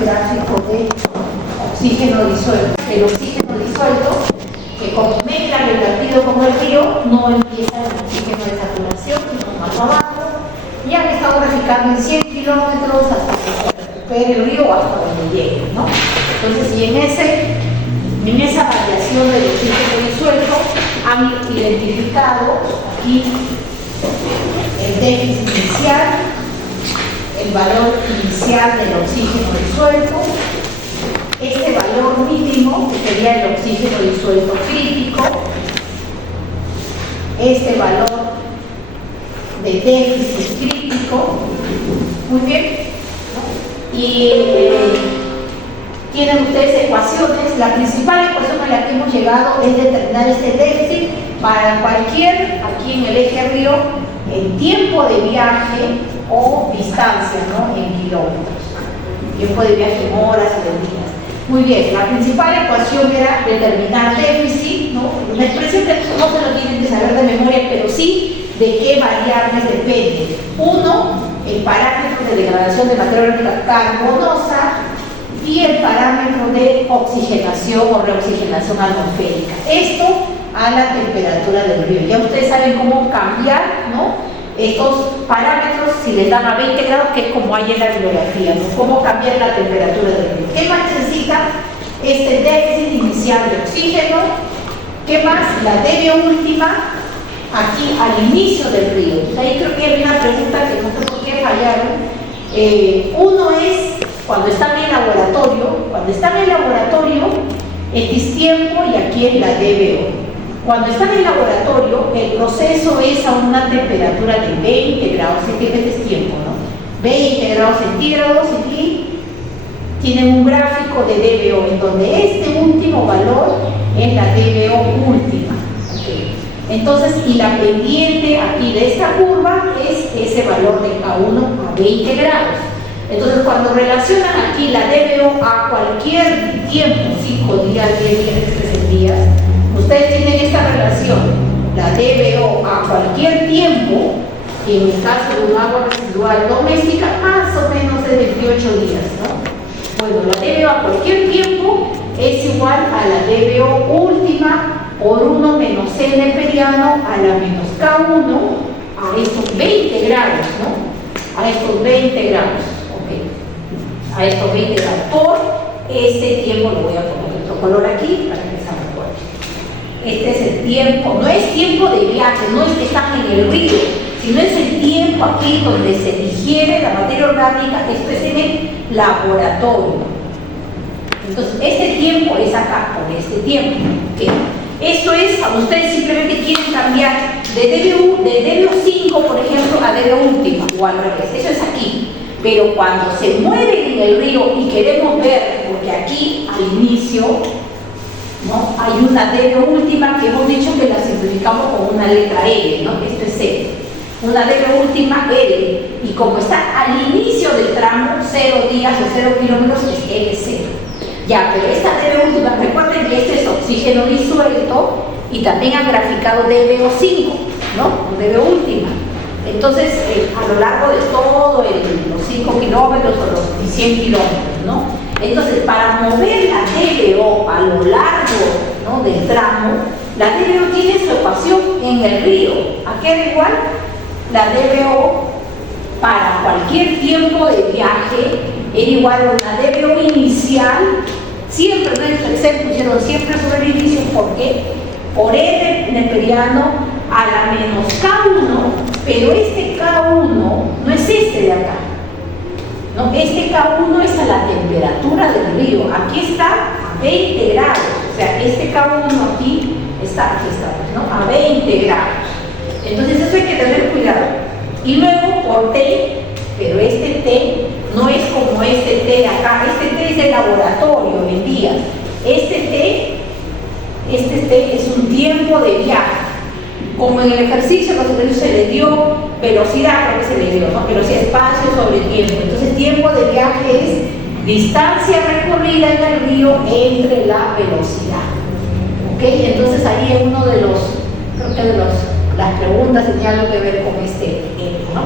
el gráfico de oxígeno disuelto. El oxígeno disuelto, que como mezclan el vertido con el río, no empieza el oxígeno de saturación, sino más abajo. Y han estado graficando en 100 kilómetros hasta que se recupere el río o hasta donde llegue, ¿no? Entonces, y en esa variación del oxígeno disuelto han identificado aquí el déficit inicial, el valor inicial del oxígeno disuelto, este valor mínimo, que sería el oxígeno disuelto crítico, este valor de déficit crítico, muy bien, y tienen ustedes ecuaciones. La principal ecuación a la que hemos llegado es determinar este déficit para cualquier, aquí en el eje río, en tiempo de viaje o distancia, ¿no? En kilómetros. Tiempo de viaje en horas o en días. Muy bien, la principal ecuación era determinar déficit, ¿no? Una expresión que no se lo tienen que saber de memoria, pero sí de qué variables depende. Uno, el parámetro de degradación de materia orgánica carbonosa, y el parámetro de oxigenación o reoxigenación atmosférica. Esto a la temperatura del río. Ya ustedes saben cómo cambiar, ¿no? Estos parámetros si les dan a 20 grados, que es como hay en la bibliografía, ¿no? Cómo cambiar la temperatura del río. ¿Qué más necesita? Este déficit inicial de oxígeno. ¿Qué más? La dB última aquí al inicio del río. Entonces ahí creo que hay una pregunta que no sé por qué fallaron. Uno es cuando están en laboratorio. Cuando están en laboratorio, X tiempo y aquí es la DBO. Cuando están en laboratorio, el proceso es a una temperatura de 20 grados, este es tiempo, ¿no? 20 grados centígrados, y tienen un gráfico de DBO, en donde este último valor es la DBO última. ¿Okay? Entonces, y la pendiente aquí de esta curva es ese valor de K1 a 20 grados. Entonces, cuando relacionan aquí la DBO a cualquier tiempo, 5 días, 10 días, 13 días, ustedes tienen esta relación, la DBO a cualquier tiempo, que en el caso de un agua residual doméstica, más o menos es 28 días, ¿no? Bueno, la DBO a cualquier tiempo es igual a la DBO última por 1 menos N periano a la menos K1 a estos 20 grados, ¿no? A estos 20 grados. A estos 20 grados por este tiempo. Lo voy a poner otro color aquí para que se recuerde. Este es el tiempo, no es tiempo de viaje, no es que están en el río, sino es el tiempo aquí donde se digiere la materia orgánica. Esto es en el laboratorio. Entonces este tiempo es acá, por este tiempo. ¿Okay? Esto es cuando ustedes simplemente quieren cambiar de DBO5, por ejemplo, a DBO última o al revés. Eso es aquí. Pero cuando se mueven en el río y queremos ver, porque aquí al inicio, ¿no? Hay una DBO última que hemos dicho que la simplificamos con una letra L, ¿no? Esto es L. Una DBO última L. Y como está al inicio del tramo, 0 días o 0 kilómetros, es L0. Ya, pero esta DBO última, recuerden que este es oxígeno disuelto y también han graficado DBO5, ¿no? DBO última. Entonces, a lo largo de todo los 5 kilómetros o los 100 kilómetros, ¿no? Entonces, para mover la DBO a lo largo, ¿no? Del tramo, la DBO tiene su ecuación en el río. ¿A qué da igual? La DBO para cualquier tiempo de viaje era igual a una DBO inicial. Siempre en el Excel pusieron siempre sobre el inicio. ¿Por qué? Por N neperiano a la menos K1, pero este K1 no es este de acá, ¿no? Este K1 es a la temperatura del río. Aquí está a 20 grados, o sea, este K1 aquí está, ¿no? A 20 grados. Entonces eso hay que tener cuidado. Y luego por T, pero este T no es como este T de acá. Este T es de laboratorio en días. Este T es un tiempo de viaje. Como en el ejercicio se le dio velocidad, creo que se le dio, ¿no? Velocidad, espacio sobre tiempo. Entonces, tiempo de viaje es distancia recorrida en el río entre la velocidad. ¿Ok? Entonces, ahí es uno de los, creo que las preguntas tenía algo que ver con este ejemplo, ¿no?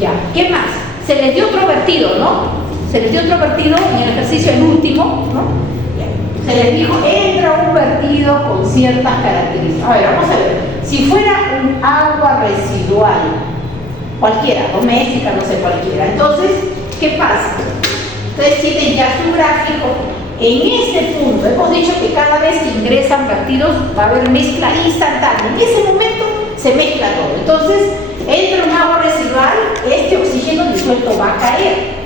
Ya, ¿qué más? Se les dio otro vertido, ¿no? Se les dio otro vertido en el ejercicio, el último, ¿no? Se les dijo, entra un vertido con ciertas características. A ver, vamos a ver. Si fuera un agua residual, cualquiera, doméstica, no sé, cualquiera, entonces, ¿qué pasa? Ustedes tienen ya su gráfico. En este punto, hemos dicho que cada vez que ingresan vertidos va a haber mezcla instantánea. En ese momento se mezcla todo. Entonces, entra un agua residual, este oxígeno disuelto va a caer.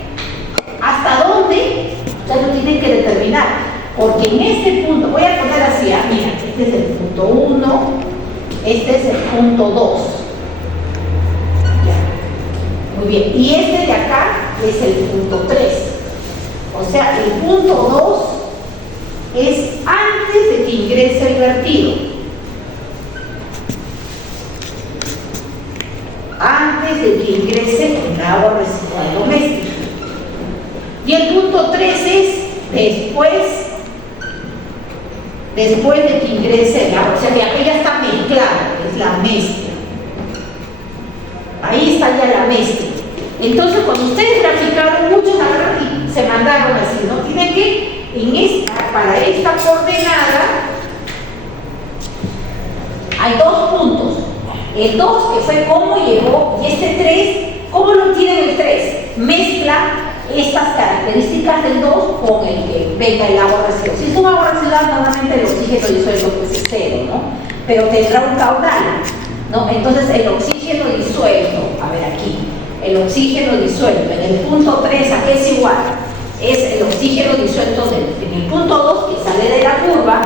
¿Hasta dónde? Ustedes lo tienen que determinar. Porque en este punto, voy a poner así, mira, este es el punto 1, este es el punto 2. Muy bien, y este de acá es el punto 3. O sea, el punto 2 es antes de que ingrese el vertido. Antes de que ingrese el agua residual doméstica. Y el punto 3 es después de que ingrese el agua. O sea, que aquí ya está mezclada, es la mezcla. Ahí está ya la mezcla. Entonces, cuando ustedes graficaron, muchos agarran y se mandaron así, ¿no? Tienen que, para esta coordenada, hay dos puntos. El 2, que fue cómo llegó, y este 3, ¿cómo lo tiene el 3? Mezcla estas características del 2 con el que venga el agua residual. Si es un agua residual, normalmente el oxígeno disuelto pues es 0, ¿no? Pero tendrá un caudal, ¿no? Entonces, el oxígeno disuelto, a ver aquí, el oxígeno disuelto en el punto 3, ¿a qué es igual? Es el oxígeno disuelto en el punto 2 que sale de la curva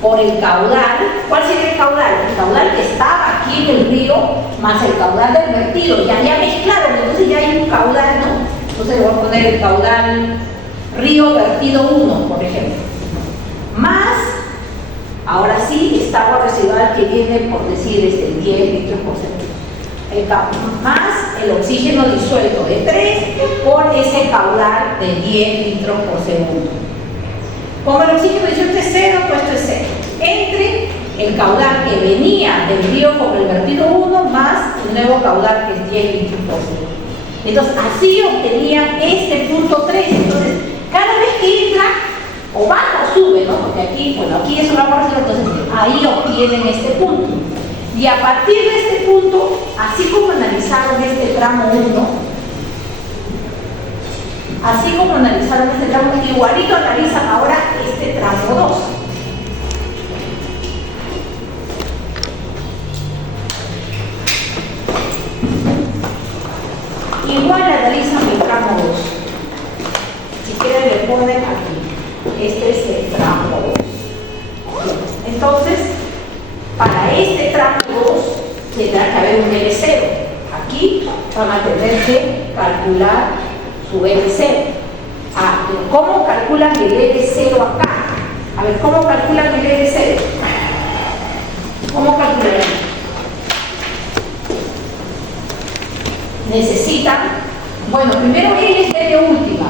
por el caudal. ¿Cuál sería el caudal? El caudal que estaba aquí en el río más el caudal del vertido. Ya mezclaron, entonces ya hay un caudal, ¿no? Entonces le voy a poner el caudal río vertido 1, por ejemplo. Más, ahora sí, esta agua residual que viene, por decir, 10 litros por segundo. Más el oxígeno disuelto de 3 por ese caudal de 10 litros por segundo. Como el oxígeno disuelto es 0, pues esto es 0. Entre el caudal que venía del río con el vertido 1 más el nuevo caudal que es 10 litros por segundo. Entonces, así obtenían este punto 3. Entonces, cada vez que entra, o baja o sube, ¿no? Porque aquí, bueno, aquí es una parte, entonces ahí obtienen este punto. Y a partir de este punto, así como analizaron este tramo 1, igualito analizan ahora este tramo 2. Igual analizan el tramo 2. Si quieren le ponen aquí. Este es el tramo 2. Entonces, para este tramo 2 tendrá que haber un L0. Aquí van a tener que calcular su L0. ¿Cómo calculan el L0 acá? A ver, ¿cómo calculan el L0? ¿Cómo calculan? Necesitan, bueno, primero L es debe última,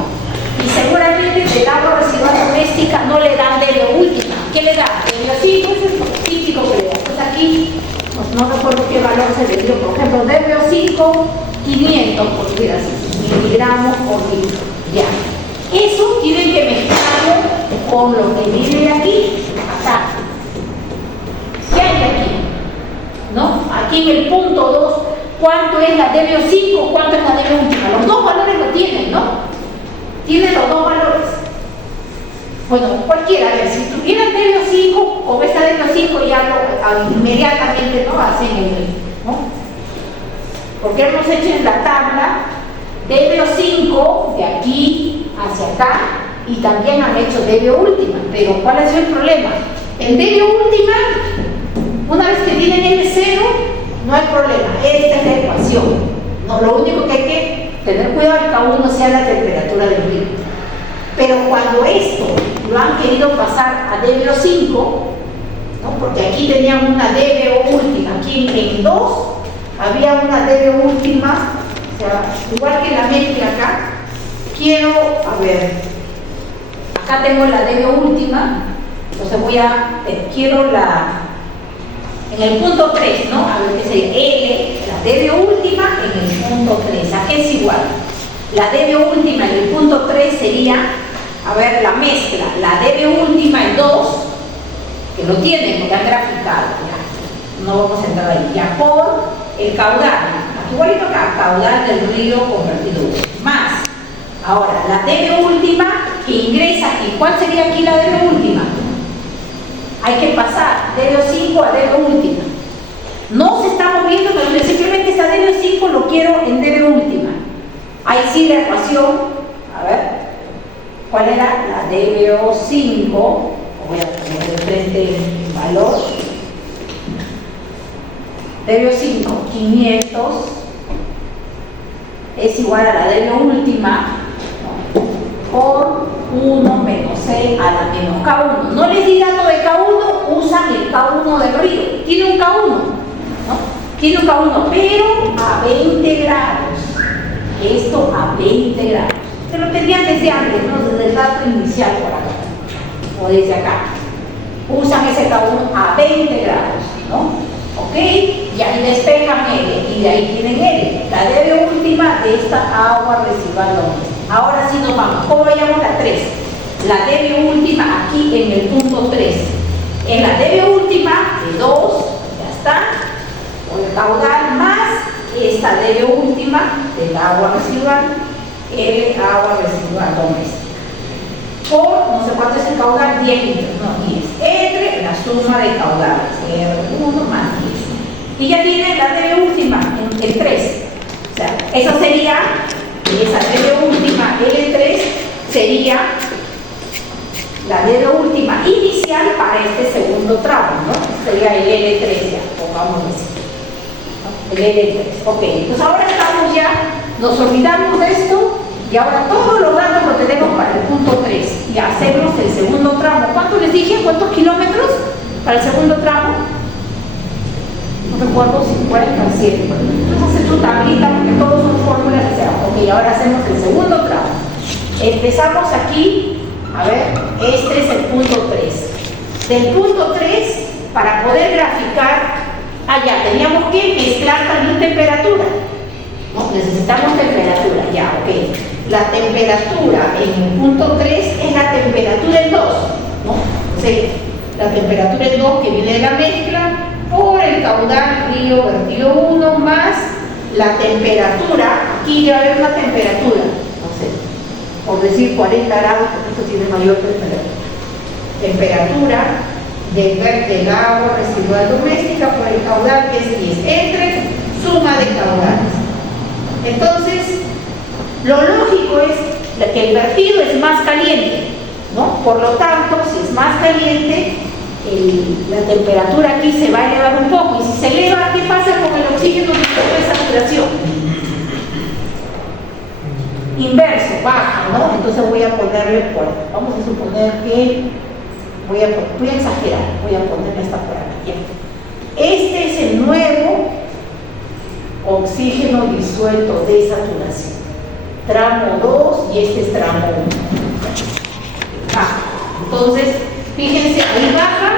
y seguramente del agua residual doméstica no le dan debe última. ¿Qué le dan? Debe 5, eso es lo típico que le dan. Pues aquí, pues no recuerdo qué valor se le dio, por ejemplo, debe 5, 500, por decir así, miligramos por litro. Ya. Eso tienen que mezclarlo con lo que viene de aquí, acá. ¿Qué hay aquí? ¿No? Aquí en el punto 2, ¿cuánto es la DBO5? ¿Cuánto es la DBO última? Los dos valores lo tienen, ¿no? Tienen los dos valores. Bueno, cualquiera, a ver, si tuvieran DBO5, con esta DBO5 ya inmediatamente, ¿no? Hacen el, ¿no? Porque hemos hecho en la tabla DBO5 de aquí hacia acá y también han hecho DBO última. Pero ¿cuál es el problema? En DBO última, una vez que tienen L0, no hay problema, esta es la ecuación. No, lo único que hay que tener cuidado es que aún no sea la temperatura del río. Pero cuando esto lo han querido pasar a DBO5, ¿no? Porque aquí tenían una DBO última, aquí en 2 había una DBO última, o sea, igual que la mezcla acá. Quiero, a ver, acá tengo la DBO última, entonces quiero en el punto 3, ¿no? A ver qué sería L, la DBO última en el punto 3. ¿A qué es igual? La db última en el punto 3 sería, a ver, la mezcla, la db última en 2, que lo tienen, porque han graficado, ya. No vamos a entrar ahí, ya, por el caudal, igualito acá, caudal del río convertido, más. Ahora, la db última que ingresa aquí, ¿cuál sería aquí la db última? Hay que pasar db5 a db última. No se está moviendo, pero simplemente esta db5 lo quiero en db última. Ahí sí la ecuación, a ver, ¿cuál era? La dbo5, voy a poner de frente el valor. dbo5, 500, es igual a la db última, por 1 menos C a la menos K1. No les di dato de K1, usan el K1 del río. Tiene un K1, ¿no? Tiene un K1, pero a 20 grados. Esto a 20 grados. Se lo tenían desde antes, ¿no? Desde el dato inicial por acá, o desde acá. Usan ese K1 a 20 grados, ¿no? ¿Ok? Y ahí despejan L, y de ahí tienen L. La db última de esta agua residual doméstica. Ahora sí nos vamos. ¿Cómo llamo la 3? La db última aquí en el punto 3. En la db última de 2, ya está, por el caudal más esta db última del agua residual, el agua residual doméstica. Por, no sé cuánto es el caudal, 10 litros, no, 10. Entre la suma de caudales, R1 más 10. Y ya tiene la db última en el 3. O sea, eso sería, esa db última L3 sería la db última inicial para este segundo tramo, ¿no? Sería el L3 ya, pongamos así. El L3, ok. Entonces ahora estamos ya, nos olvidamos de esto y ahora todos los datos los tenemos para el punto 3 y hacemos el segundo tramo. ¿Cuánto les dije? ¿Cuántos kilómetros para el segundo tramo? No recuerdo, 50 o 100. Vamos a hacer tu tablita porque todos son fórmulas que se dan. Ok, ahora hacemos el segundo tramo. Empezamos aquí, a ver, este es el punto 3. Del punto 3, para poder graficar, ya teníamos que mezclar también temperatura. ¿No? Necesitamos temperatura, ya, ok. La temperatura en el punto 3 es la temperatura en 2, ¿no? O sea, la temperatura en 2 que viene de la mezcla por el caudal río vertido 1 más la temperatura. Aquí debe haber una temperatura, no sé, por decir 40 grados, porque esto tiene mayor temperatura. Temperatura del agua residual doméstica por el caudal, que es 10, entre suma de caudales. Entonces, lo lógico es que el vertido es más caliente, ¿no? Por lo tanto, si es más caliente, la temperatura aquí se va a elevar un poco. Y si se eleva, ¿qué pasa con el oxígeno de saturación? Inverso, baja, ¿no? Entonces voy a ponerle por, vamos a suponer que voy a exagerar, voy a ponerle esta por aquí. Este es el nuevo oxígeno disuelto de saturación, tramo 2, y este es tramo 1. Entonces, fíjense, ahí baja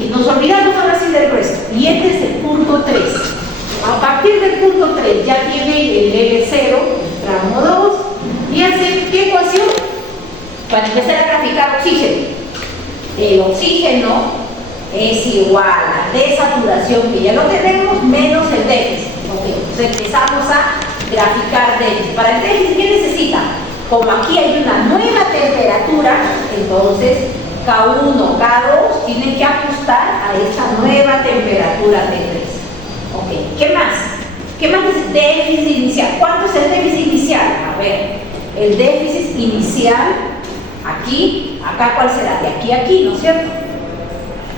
y nos olvidamos ahora sí del resto. Y este es el punto 3. A partir del punto 3 ya tiene el L0, el tramo 2, y hace ¿qué ecuación? Para empezar a graficar oxígeno. El oxígeno es igual a desaturación, que ya lo tenemos, menos el déficit. Okay. Entonces empezamos a graficar déficit. Para el déficit, ¿qué necesita? Como aquí hay una nueva temperatura, entonces K1, K2 tienen que ajustar a esta nueva temperatura T3. Ok, ¿qué más? ¿Qué más es déficit inicial? ¿Cuánto es el déficit inicial? A ver, el déficit inicial, aquí, acá, ¿cuál será? De aquí a aquí, ¿no es cierto?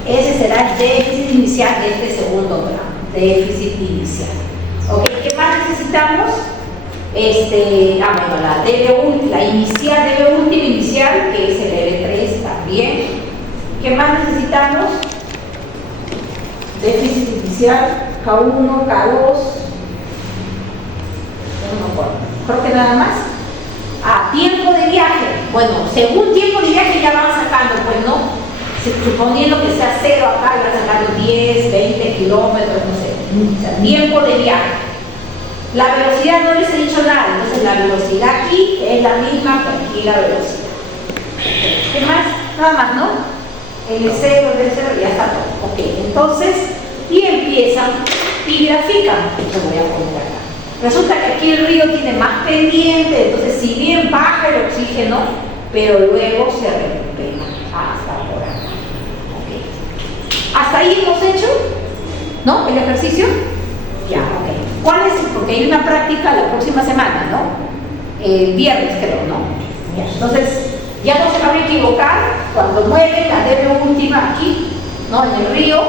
Ese será el déficit inicial de este segundo tramo, déficit inicial. Ok, ¿qué más necesitamos? Bueno, la inicial, db última inicial, que es el L3 también. ¿Qué más necesitamos? Déficit inicial, K1, K2, no me acuerdo, creo que nada más. Tiempo de viaje. Bueno, según tiempo de viaje ya van sacando, pues no, suponiendo que sea 0 acá, van sacando 10, 20 kilómetros, no sé. O sea, tiempo de viaje. La velocidad no les he dicho nada, entonces la velocidad aquí es la misma que aquí la velocidad. ¿Qué más? Nada más, ¿no? L0, D0, ya está todo. Ok, entonces, y empiezan y grafican. Lo voy a poner acá. Resulta que aquí el río tiene más pendiente, entonces si bien baja el oxígeno, pero luego se recupera hasta por acá. Okay. ¿Hasta ahí hemos hecho? ¿No? ¿El ejercicio? Ya, ok. ¿Cuál es? Porque hay una práctica la próxima semana, ¿no? El viernes creo, ¿no? Ya. Entonces, ya no se van a equivocar cuando mueven la dB última aquí, ¿no? En el río,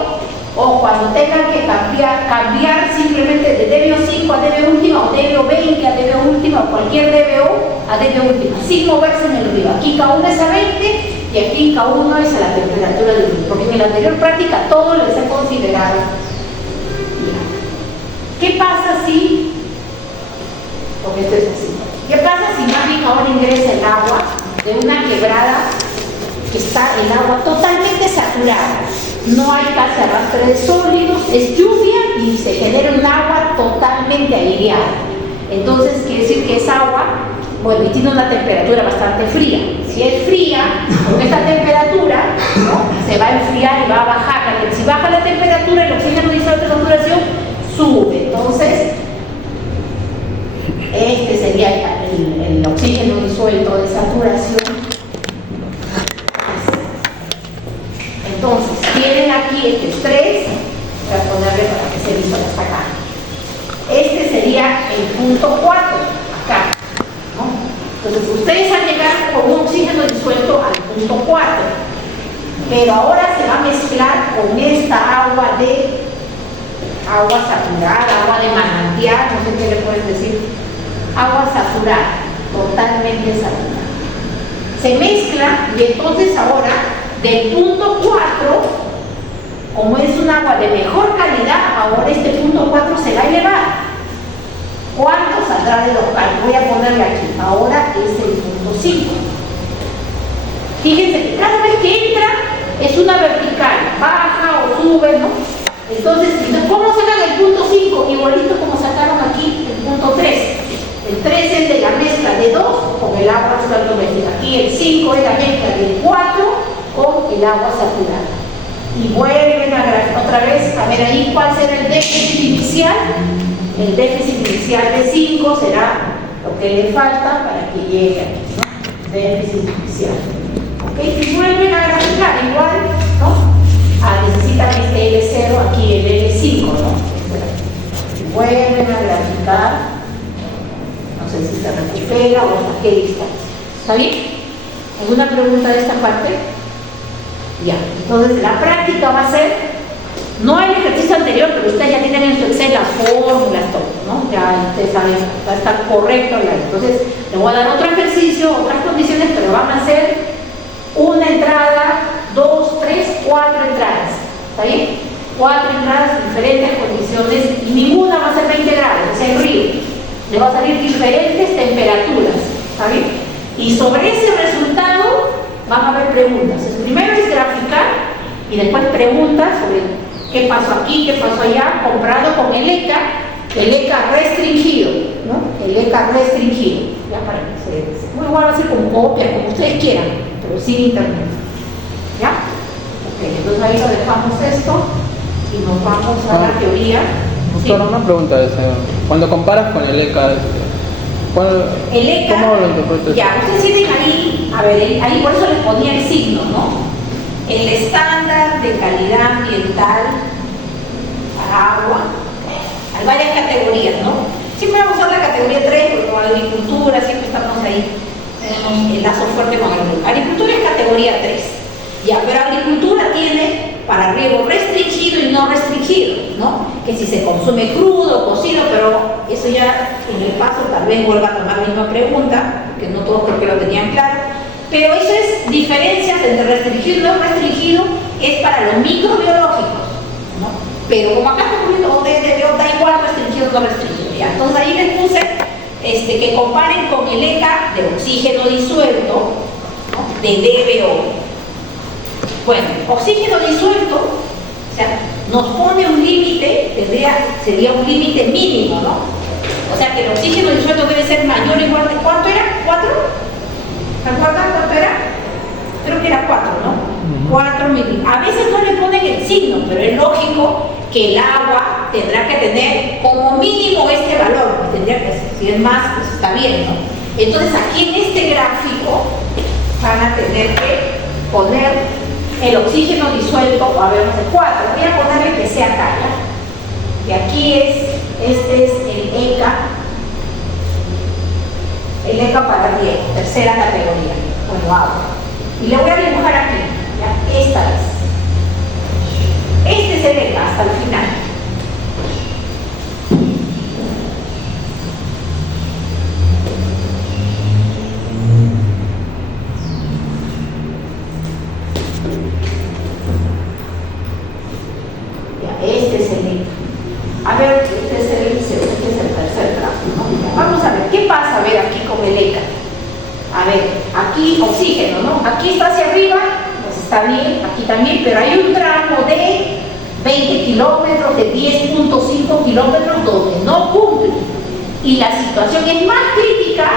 o cuando tengan que cambiar simplemente de DBO5 a DB última, o DBO20 a DB última, o cualquier DBO a DB última, sin moverse en el río. Aquí K1 es a 20 y aquí K1 es a la temperatura del río, porque en la anterior práctica todo les he considerado. ¿Qué pasa si, porque esto es así, qué pasa si más bien ahora ingresa el agua de una quebrada que está el agua totalmente saturada? No hay casi arrastre de sólidos, es lluvia y se genera un agua totalmente aireada. Entonces quiere decir que esa agua, bueno, y tiene una temperatura bastante fría. Si es fría, con esta temperatura, ¿no?, se va a enfriar y va a bajar. Si baja la temperatura, el oxígeno disuelto de saturación sube. Entonces, este sería el oxígeno disuelto de saturación. Entonces, tienen aquí este estrés, voy a ponerle para que se visualice hasta acá. Este sería el punto 4, acá, ¿no? Entonces, ustedes han llegado con un oxígeno disuelto al punto 4, pero ahora se va a mezclar con esta agua saturada, agua de manantial, no sé qué le pueden decir, agua saturada, totalmente saturada. Se mezcla y entonces ahora, del punto 4, como es un agua de mejor calidad, ahora este punto 4 se va a elevar. ¿Cuánto saldrá de local? Voy a ponerle aquí. Ahora es el punto 5. Fíjense que cada vez que entra es una vertical, baja o sube, ¿no? Entonces, ¿cómo sacan el punto 5? Igualito como sacaron aquí el punto 3. El 3 es de la mezcla de 2 con el agua saturada. Aquí el 5 es la mezcla del 4 con el agua saturada. Y vuelven a graficar otra vez, a ver ahí cuál será el déficit inicial. El déficit inicial de 5 será lo que le falta para que llegue aquí, ¿no? Déficit inicial. ¿Ok? Y vuelven a graficar igual, ¿no? Necesitan este L0, aquí el L5, ¿no? Y vuelven a graficar. No sé si se recupera o hasta qué distancia. ¿Está bien? ¿Alguna pregunta de esta parte? Ya, entonces la práctica va a ser, no el ejercicio anterior, pero ustedes ya tienen en su Excel las fórmulas, todo, ¿no? Ya ustedes saben, va a estar correcto. Entonces, le voy a dar otro ejercicio, otras condiciones, pero van a ser una entrada, 2, 3, 4 entradas. ¿Está bien? 4 entradas, diferentes condiciones, y ninguna va a ser 20 grados, es el río. Le va a salir diferentes temperaturas. ¿Está bien? Y sobre ese resultado van a haber preguntas. El primero es graficar y después preguntas sobre qué pasó aquí, qué pasó allá, comparado con el ECA restringido, ¿no? El ECA restringido. Ya para que se... Muy bueno, va a ser con copias, como ustedes quieran, pero sin internet. ¿Ya? Ok, entonces ahí lo dejamos esto y nos vamos a la teoría. Doctora, sí. Una pregunta. Cuando comparas con el ECA, el ECA, ¿cómo lo interpretas? Ya, ustedes tienen ahí, a ver, ahí por eso les ponía el signo, ¿no? El estándar de calidad ambiental para agua. Hay varias categorías, ¿no? Siempre vamos a usar la categoría 3, porque con la agricultura siempre estamos ahí, tenemos el lazo fuerte con agricultura. Agricultura es categoría 3, ya, pero agricultura tiene para riego restringido y no restringido, ¿no? Que si se consume crudo, cocido, pero eso ya en el paso tal vez vuelva a tomar la misma pregunta, porque no todos creo que lo tenían claro, pero eso es diferencias entre restringido y no restringido, es para los microbiológicos, ¿no? Pero como acá estamos viendo, da igual restringido o no restringido, ya. Entonces ahí les puse que comparen con el ECA de oxígeno disuelto, ¿no?, de DBO. Bueno, oxígeno disuelto, o sea, nos pone un límite, sería un límite mínimo, ¿no? O sea que el oxígeno disuelto debe ser mayor o igual de, ¿cuánto era? ¿4? ¿Recuerdan cuánto era? Creo que era 4, ¿no? 4 miligramos. A veces no le ponen el signo, pero es lógico que el agua tendrá que tener como mínimo este valor. Pues tendría que, si es más, pues está bien, ¿no? Entonces aquí en este gráfico van a tener que poner el oxígeno disuelto, a ver, no sé, 4. Voy a ponerle que sea acá, ¿ya? Y aquí este es el ECA para riego, tercera categoría, bueno, agua. Y le voy a dibujar aquí, ¿ya? Esta vez. Este es el ECA hasta el final. Ya, este es el ECA. A ver, este es el tercer gráfico, ¿no? Vamos a ver, ¿qué pasa? A ver, aquí con el ECA. A ver, aquí oxígeno, ¿no? Aquí está hacia arriba, pues está bien, aquí también, pero hay un tramo de 20 kilómetros, de 10.5 kilómetros donde no cumple. Y la situación es más crítica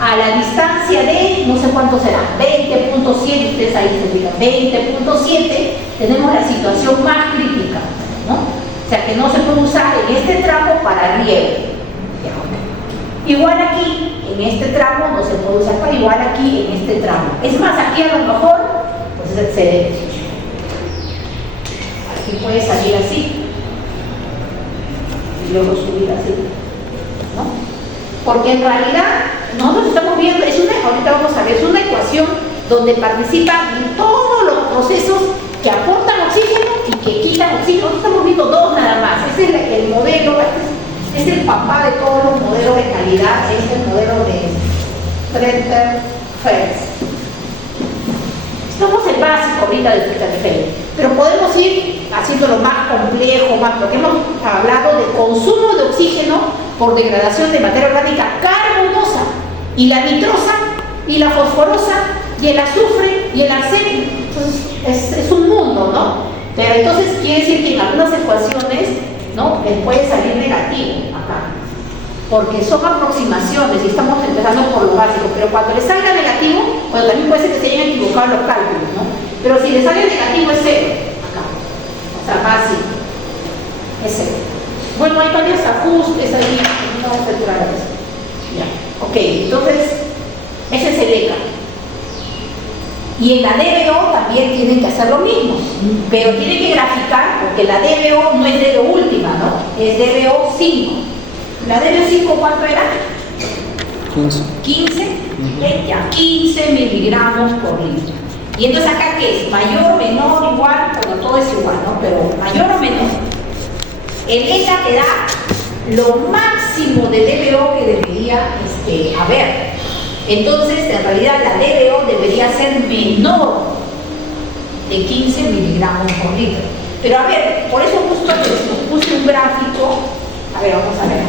a la distancia de, no sé cuánto será, 20.7, ustedes ahí se fijan, 20.7, tenemos la situación más crítica, ¿no? O sea que no se puede usar en este tramo para riego. Igual aquí, en este tramo no se puede usar, pero igual aquí en este tramo. Es más, aquí a lo mejor, pues es excedente. Aquí puede salir así y luego subir así, ¿no? Porque en realidad nosotros estamos viendo, ahorita vamos a ver, es una ecuación donde participan todos los procesos que aportan oxígeno y que quitan oxígeno. Nosotros estamos viendo dos nada más. Este es el modelo, es el papá de todos los modelos de calidad, es el modelo de Tretter-Fels. Estamos en básico ahorita de Tretter-Fels, pero podemos ir haciéndolo más complejo, porque hemos hablado de consumo de oxígeno por degradación de materia orgánica carbonosa, y la nitrosa, y la fosforosa, y el azufre, y el arsénico. Entonces, es un mundo, ¿no? Pero entonces quiere decir que en algunas ecuaciones, ¿no?, les puede salir negativo acá, porque son aproximaciones y estamos empezando por lo básico, pero cuando les salga negativo, bueno, también puede ser que se hayan equivocado los cálculos, ¿no? Pero si les sale negativo es 0, acá, o sea, básico, es 0. Bueno, hay varios ajustes ahí, no vamos a entrar a eso. Ya, ok, entonces, ese es el ECA. Y en la DBO también tienen que hacer lo mismo, pero tienen que graficar, porque la DBO no es DBO última, ¿no? Es DBO 5. ¿La DBO 5 cuánto era? 15. 15, ya, 15 miligramos por litro. Y entonces acá, ¿qué es? Mayor, menor, igual, bueno, todo es igual, ¿no? Pero mayor o menor. El ECA te da lo máximo de DBO que debería haber. Entonces, en realidad, la DBO debería ser menor de 15 miligramos por litro. Pero a ver, por eso justo les puse un gráfico. A ver, vamos a ver.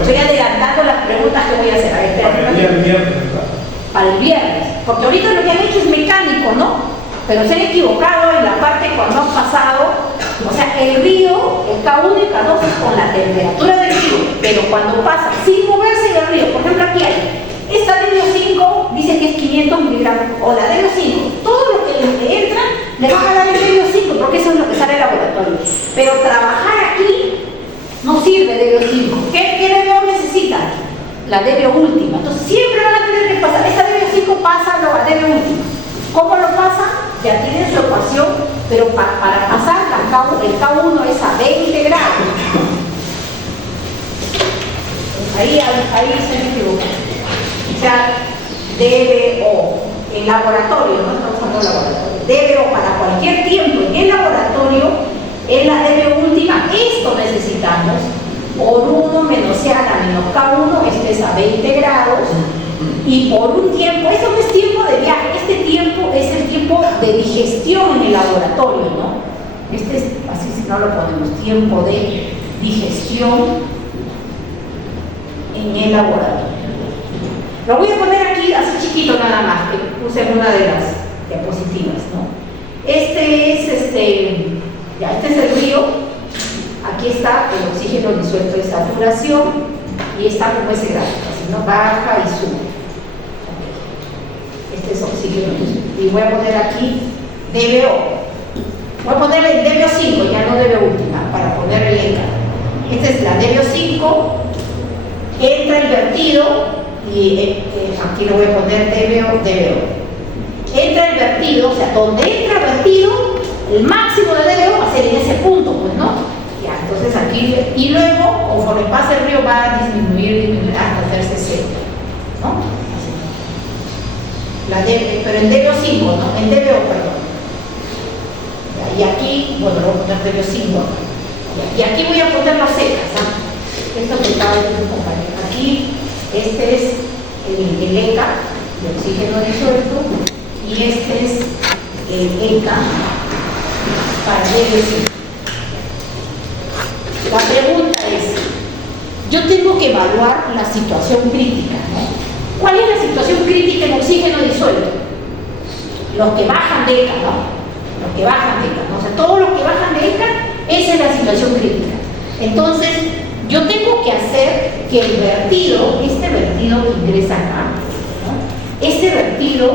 Estoy adelantando las preguntas que voy a hacer. A ver, para el viernes, ¿verdad? Para el viernes. Porque ahorita lo que han hecho es mecánico, ¿no? Pero se han equivocado en la parte cuando han pasado. O sea, el río, el K1 y K2 es con la temperatura del río, pero cuando pasa sin moverse en el río, por ejemplo aquí hay, esta DBO5 dice que es 500 miligramos, o la DBO5, todo lo que le entra le va a dar el DBO5, porque eso es lo que sale del laboratorio. Pero trabajar aquí no sirve DBO5. ¿Qué DBO necesitan? La DBO última. Entonces siempre van a tener que pasar, esta DBO5 pasa a DBO última. ¿Cómo lo pasa? Ya tienen su ecuación, pero para pasar el K1 es a 20 grados. Ahí se me equivoca. O sea, DBO, en laboratorio, no estamos hablando de laboratorio. DBO para cualquier tiempo en el laboratorio, es la DBO última, esto necesitamos, por 1 menos C a la menos K1, este es a 20 grados. Y por un tiempo, eso no es tiempo de viaje, este tiempo es el tiempo de digestión en el laboratorio, ¿no? Este es, así si no lo ponemos, tiempo de digestión en el laboratorio. Lo voy a poner aquí así chiquito nada más, que puse en una de las diapositivas, ¿no? Este es el río, oxígeno disuelto de saturación, y está como ese gráfico, así, ¿no? Baja y sube. Este es oxígeno disuelto. Y voy a poner aquí DBO. Voy a poner el DBO5, ya no DBO última, para poner el ECA. Esta es la DBO5, entra el vertido, y aquí lo voy a poner DBO. Entra el vertido, o sea, donde entra el vertido, el máximo de DBO va a ser en ese punto, pues, ¿no? Ya, entonces aquí, y luego, conforme pasa el río, va a disminuir hasta hacerse cero, ¿no? Así. Pero en DBO5, ¿no? En DBO, perdón. Ya, y aquí, bueno, lo voy a poner DBO5. Y aquí voy a poner los secas, ¿no? Esto que estaba diciendo un compañero. Aquí, este es el ECA, el oxígeno disuelto, y este es el ECA para DBO5. La pregunta es, yo tengo que evaluar la situación crítica, ¿no? ¿Cuál es la situación crítica en oxígeno disuelto? Los que bajan de ECA, ¿no? Los que bajan de ECA, ¿no? O sea, todos los que bajan de ECA, esa es la situación crítica. Entonces, yo tengo que hacer que el vertido, este vertido que ingresa acá, ¿no? Este vertido,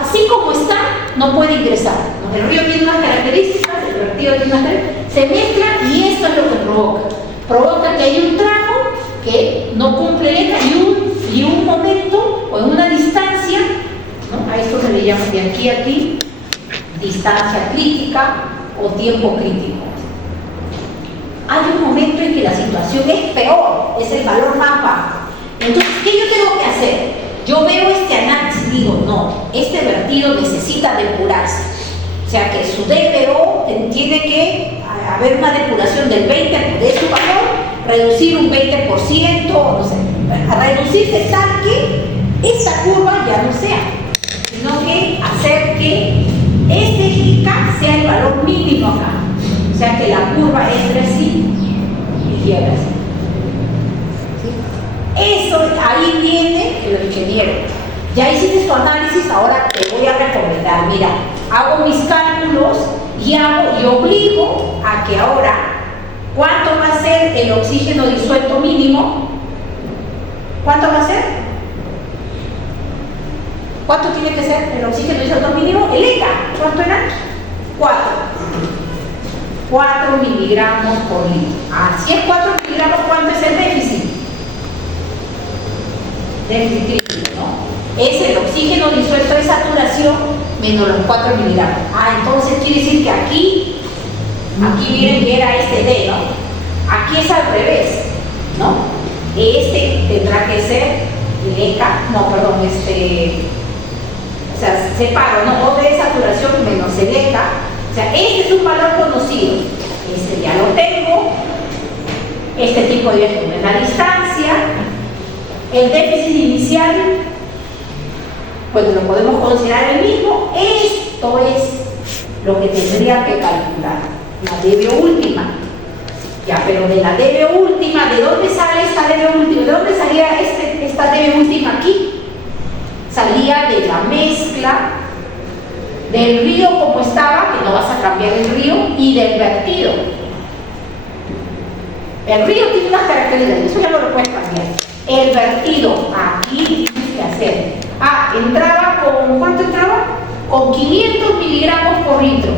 así como está, no puede ingresar, ¿no? El río tiene unas características, el vertido tiene unas características, se mezcla y esto es lo que provoca que hay un tramo que no cumple el ECA y un momento o en una distancia, ¿no? A esto se le llama de aquí a aquí distancia crítica o tiempo crítico. Hay un momento en que la situación es peor, es el valor más bajo. Entonces, ¿qué yo tengo que hacer? Yo veo este análisis y digo, no, este vertido necesita depurarse. O sea que su DBO tiene que haber una depuración del 20% de su valor, reducir un 20%, no sé, a reducirse tal que esta curva ya no sea, sino que hacer que este ICA sea el valor mínimo acá. O sea que la curva entre así y quiebra así. ¿Sí? Eso, ahí viene el ingeniero. Ya hiciste tu análisis, ahora te voy a recomendar. Mira, hago mis cálculos y obligo a que ahora, ¿cuánto va a ser el oxígeno disuelto mínimo? ¿Cuánto va a ser? ¿Cuánto tiene que ser el oxígeno disuelto mínimo? El ECA, ¿cuánto era? 4 miligramos por litro. Si es 4 miligramos, ¿cuánto es el déficit? Déficit crítico, ¿no? Es el oxígeno disuelto de saturación menos los 4 miligramos. Entonces quiere decir que aquí miren que era este D, ¿no? Aquí es al revés, ¿no? Este tendrá que ser el ECA, o sea, separo, ¿no? O de saturación menos el ECA. O sea, este es un valor conocido. Este ya lo tengo. Este tipo de viaje es la distancia. El déficit inicial, pues lo podemos considerar el mismo. Esto es lo que tendría que calcular. La DBO última. Ya, pero de la DBO última, ¿de dónde sale esta DBO última? ¿De dónde salía esta DBO última aquí? Salía de la mezcla del río como estaba, que no vas a cambiar el río, y del vertido. El río tiene unas características, eso ya no lo puedes cambiar. El vertido, aquí tienes que hacer. Entraba con, ¿cuánto entraba? Con 500 miligramos por litro.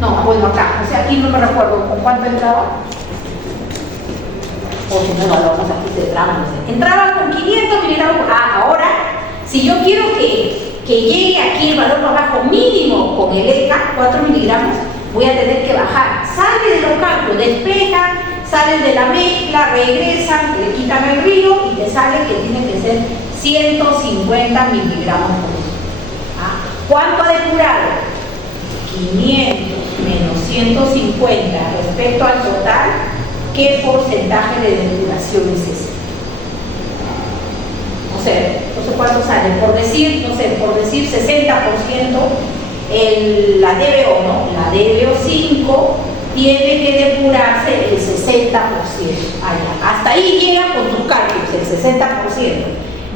No, bueno, acá, o sea, aquí no me recuerdo con cuánto entraba. O si no, vamos aquí se traba, no sé. Entraba con 500 miligramos. Ahora, si yo quiero que llegue aquí el valor más bajo mínimo con el ECA, 4 miligramos, voy a tener que bajar. Sale de los cálculos, despejan, salen de la mezcla, regresan, le quitan el río y te sale que tiene que ser 150 miligramos por litro. ¿Cuánto ha depurado? 500 menos 150 respecto al total. ¿Qué porcentaje de depuración es ese? No sé cuánto sale, por decir 60%, la DBO, ¿no? La DBO5 tiene que depurarse el 60%. Hasta ahí llega con tus cálculos, el 60%.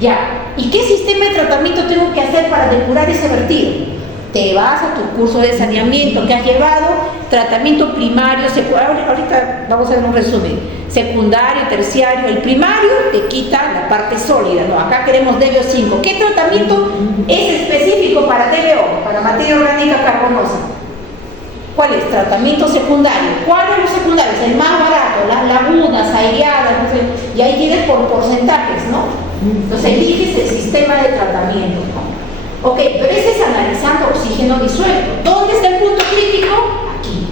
Ya, ¿y qué sistema de tratamiento tengo que hacer para depurar ese vertido? Te vas a tu curso de saneamiento que has llevado, tratamiento primario, secundario. Ahorita vamos a ver un resumen. secundario, terciario. El primario te quita la parte sólida, ¿no? Acá queremos DBO5. ¿Qué tratamiento es específico para DBO, para materia orgánica carbonosa? ¿Cuál es? Tratamiento secundario. ¿Cuáles son los secundarios? El más barato, las lagunas, aireadas, no sé, y ahí tienes por porcentajes, ¿no? Entonces eliges el sistema de tratamiento, ¿no? Ok, pero ese es analizando oxígeno disuelto. ¿Dónde está el punto crítico? Aquí.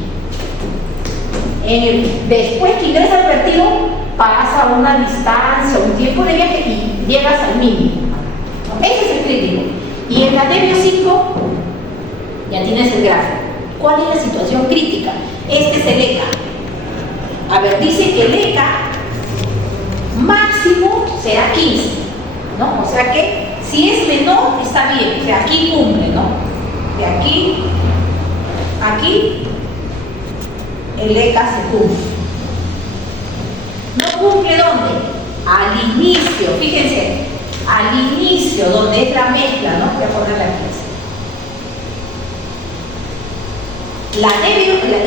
Después que ingresa al vertido, pasa una distancia, un tiempo de viaje y llegas al mínimo. ¿No? Ese es el crítico. Y en la DBO5 ya tienes el gráfico. ¿Cuál es la situación crítica? Este es el ECA. A ver, dice que el ECA máximo será 15, ¿no? O sea que si es menor, está bien, o sea, aquí cumple, ¿no? De aquí, aquí, el ECA se cumple. ¿No cumple dónde? Al inicio, fíjense, al inicio, donde es la mezcla, ¿no? Voy a ponerla aquí.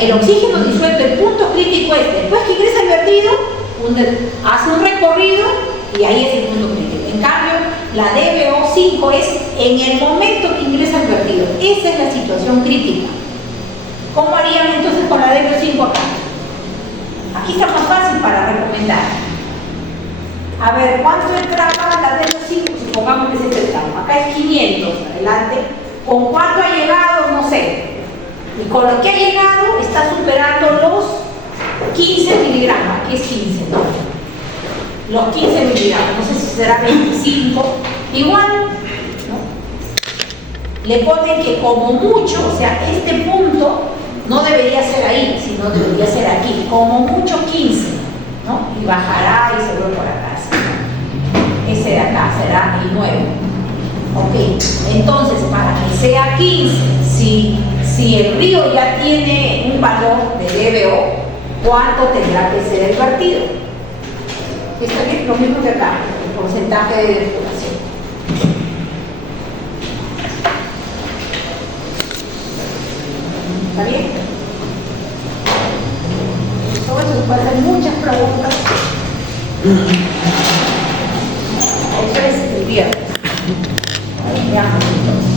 El oxígeno disuelto, el punto crítico es, después que ingresa al vertido, hace un recorrido y ahí es el punto crítico. En cambio, la DBO5 es en el momento que ingresa al vertido. Esa es la situación crítica. ¿Cómo harían entonces con la DBO5 acá? Aquí está más fácil para recomendar. A ver, ¿cuánto entraba la DBO5? Supongamos que es este tramo. Acá es 500, adelante. ¿Con cuánto ha llegado? No sé. Y con lo que ha llegado está superando los 15 miligramos. Aquí es 15, ¿no? Los 15 miligramos. No sé si será 25. Igual, ¿no? Le ponen que como mucho, o sea, este punto no debería ser ahí, sino debería ser aquí. Como mucho 15, ¿no? Y bajará y se vuelve por acá. ¿Sí? Ese de acá será el nuevo. Ok, entonces para que sea 15, si el río ya tiene un valor de DBO, ¿cuánto tendrá que ser el vertido? Está bien, lo mismo que acá, el porcentaje de depuración. ¿Está bien? Sobre eso se pueden hacer muchas preguntas. Eso es el viernes. Veamos entonces.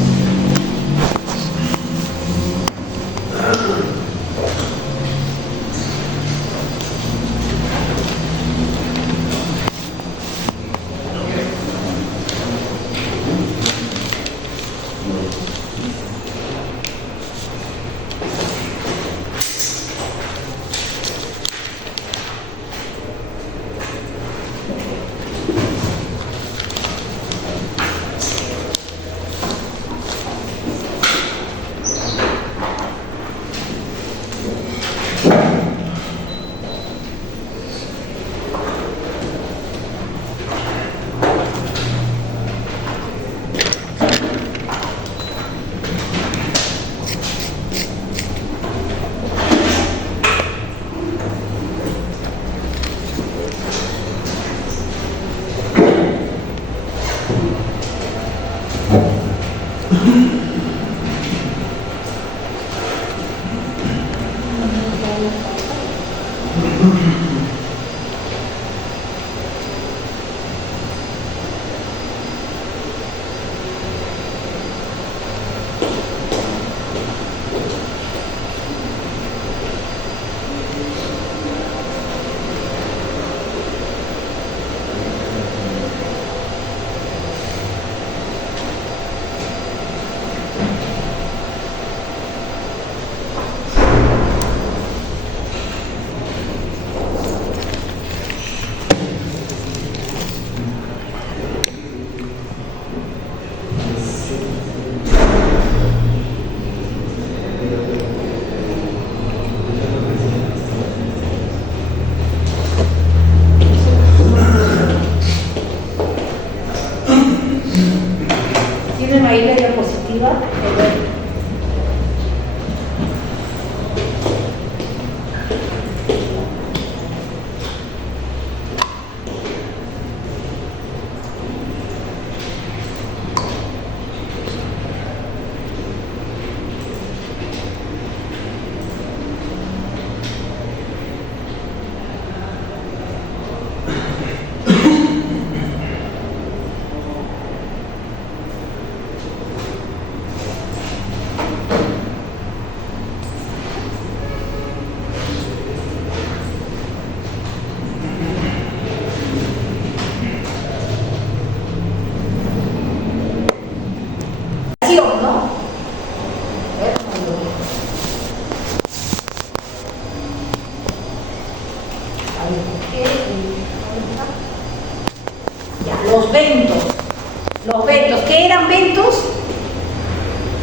Los bentos, ¿qué eran bentos?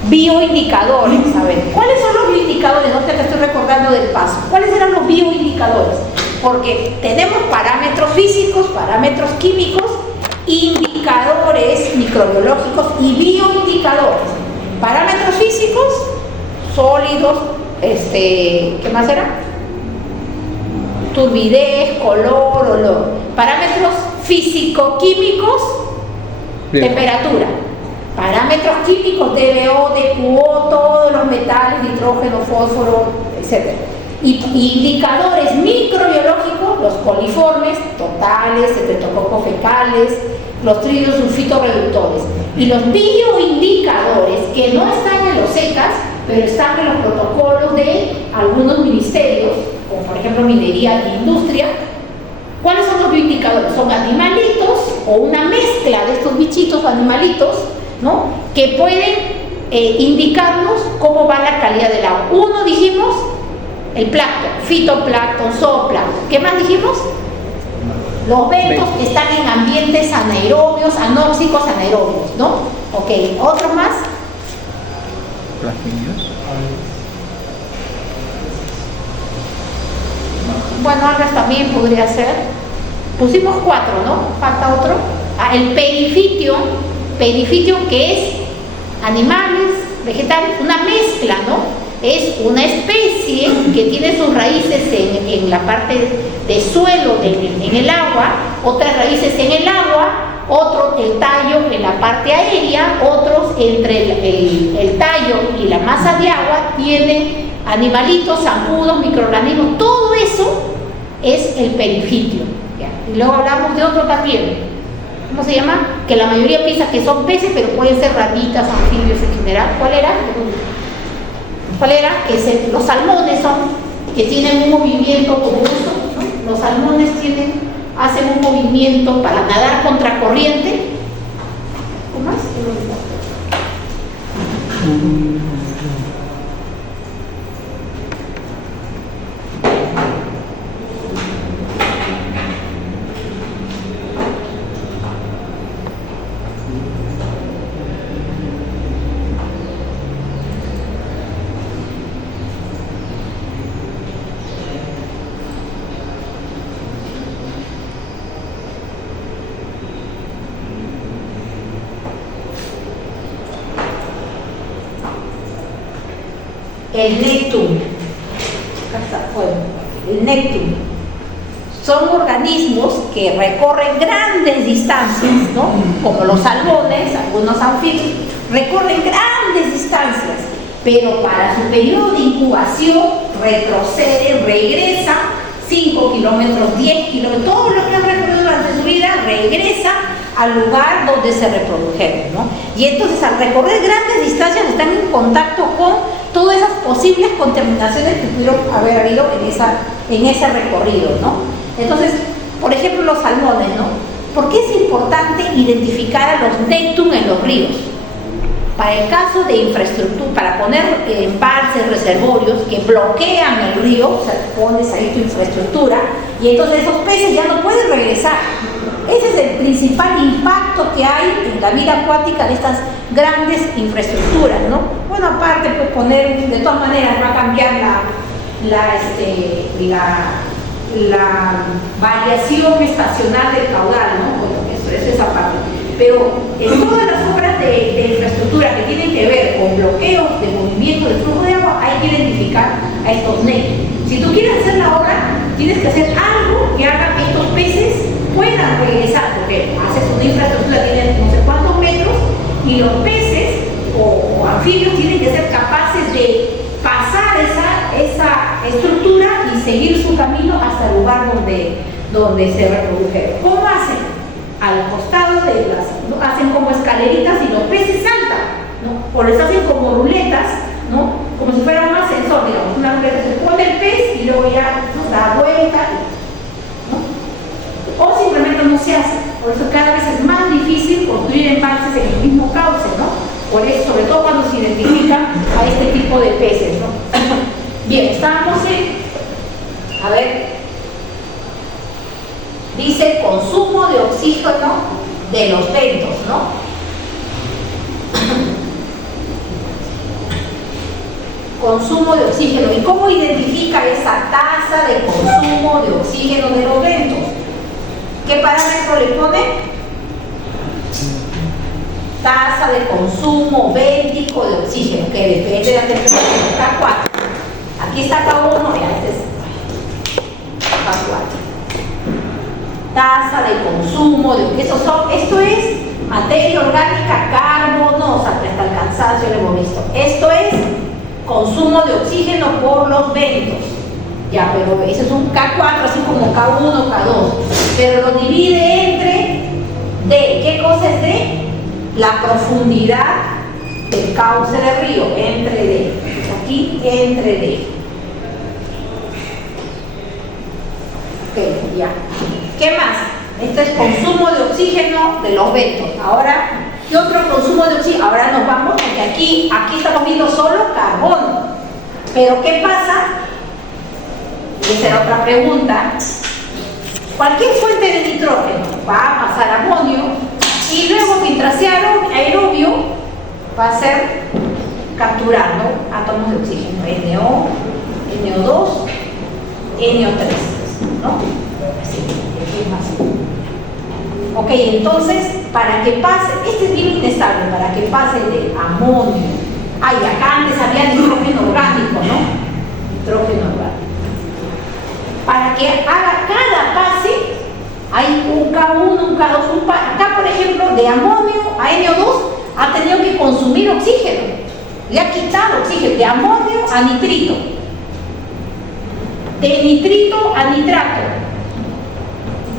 Bioindicadores. A ver, ¿cuáles son los bioindicadores? No te estoy recordando del paso. ¿Cuáles eran los bioindicadores? Porque tenemos parámetros físicos, parámetros químicos, indicadores microbiológicos y bioindicadores. Parámetros físicos, sólidos, ¿qué más era? Turbidez, color, olor. Parámetros físico-químicos, temperatura. Parámetros químicos, DBO, DQO, todos los metales, nitrógeno, fósforo, etc. Y indicadores microbiológicos, los coliformes, totales, estreptococos fecales, los triosulfitos reductores. Y los bioindicadores, que no están en los ECAs, pero están en los protocolos de algunos ministerios, como por ejemplo Minería e Industria. ¿Cuáles son los bioindicadores? Son animalitos o una mezcla de estos bichitos o animalitos, ¿no?, que pueden indicarnos cómo va la calidad del agua. Uno dijimos, el plancton, fitoplancton, zooplancton. ¿Qué más dijimos? Los bentos que están en ambientes anaerobios, anóxicos, anaerobios, ¿no? Ok, ¿otro más? Plasmidios. Bueno, algas también podría ser. Pusimos 4, ¿no? Falta otro. Ah, el perifitio, que es animales, vegetales, una mezcla, ¿no? Es una especie que tiene sus raíces en la parte de suelo, en el agua, otras raíces en el agua, otro el tallo en la parte aérea, otros entre el tallo y la masa de agua tienen animalitos, zancudos, microorganismos. Todo eso es el perifitio, ¿ya? Y luego hablamos de otro también. ¿Cómo se llama? Que la mayoría piensa que son peces, pero pueden ser ratitas, anfibios en general. ¿Cuál era? Que los salmones son, que tienen un movimiento como esto, ¿no? Los salmones hacen un movimiento para nadar contracorriente. ¿Cómo más? El nectum. El nectum. Son organismos que recorren grandes distancias, ¿no? Como los salmones, algunos anfibios, recorren grandes distancias, pero para su periodo de incubación retroceden, regresan 5 kilómetros, 10 kilómetros, todo lo que han recorrido durante su vida regresa al lugar donde se reprodujeron, ¿no? Y entonces al recorrer grandes distancias están en contacto con todas esas posibles contaminaciones que pudieron haber habido en ese recorrido, ¿no? Entonces, por ejemplo, los salmones, ¿no? ¿Por qué es importante identificar a los nectum en los ríos? Para el caso de infraestructura, para poner embalses, reservorios que bloquean el río, o sea, pones ahí tu infraestructura y entonces esos peces ya no pueden regresar. Ese es el principal impacto que hay en la vida acuática de estas grandes infraestructuras, ¿no? Bueno, aparte, pues poner, de todas maneras, va a cambiar la variación estacional del caudal, ¿no? Bueno, eso es esa parte. Pero en todas las obras de infraestructura que tienen que ver con bloqueos de movimiento del flujo de agua, hay que identificar a estos nectum. Si tú quieres hacer la obra, tienes que hacer algo que haga que estos peces puedan regresar, porque haces una infraestructura, tiene no sé cuántos metros, y los peces o anfibios tienen que ser capaces de pasar esa estructura y seguir su camino hasta el lugar donde se reprodujeron. ¿Cómo hacen? Al costado de ¿no? Hacen como escaleritas y los peces saltan, ¿no? O les hacen como ruletas, ¿no? Como si fuera un ascensor, digamos, una ruleta, se pone el pez y luego ya nos da vuelta, ¿no? O simplemente no se hace. Por eso cada vez es más difícil construir embalses en el mismo cauce, ¿no? Por eso, sobre todo cuando se identifican a este tipo de peces, ¿no? Bien, estábamos en, a ver, dice consumo de oxígeno de los bentos, ¿no? consumo de oxígeno. ¿Y cómo identifica esa tasa de consumo de oxígeno de los ventos? ¿Qué parámetro le pone? Tasa de consumo véntico de oxígeno, que depende de la temperatura. K4. Aquí está K1, ya este es K4. Tasa de consumo de esto es materia orgánica carbonosa, hasta el cansancio lo hemos visto. Esto es consumo de oxígeno por los ventos. Ya, pero eso es un K4, así como K1, K2. Pero lo divide entre D. ¿Qué cosa es D? La profundidad del cauce del río, entre D. Aquí, entre D. Ok, ya. ¿Qué más? Esto es consumo de oxígeno de los ventos. Ahora, ¿qué otro consumo de oxígeno? Ahora nos vamos, porque aquí estamos viendo solo carbono. Pero ¿qué pasa? Esa era otra pregunta. Cualquier fuente de nitrógeno va a pasar amonio y luego, mientras sea aerobio, va a ser capturando átomos de oxígeno. NO, NO2, NO3, ¿no? Así, aquí es más. Ok, entonces, para que pase, este es bien inestable, para que pase de amonio. Ay, acá antes había nitrógeno orgánico, ¿no? Nitrógeno orgánico. Para que haga cada pase, hay un K1, un K2, acá por ejemplo, de amonio a NO2 ha tenido que consumir oxígeno. Le ha quitado oxígeno, de amonio a nitrito. De nitrito a nitrato.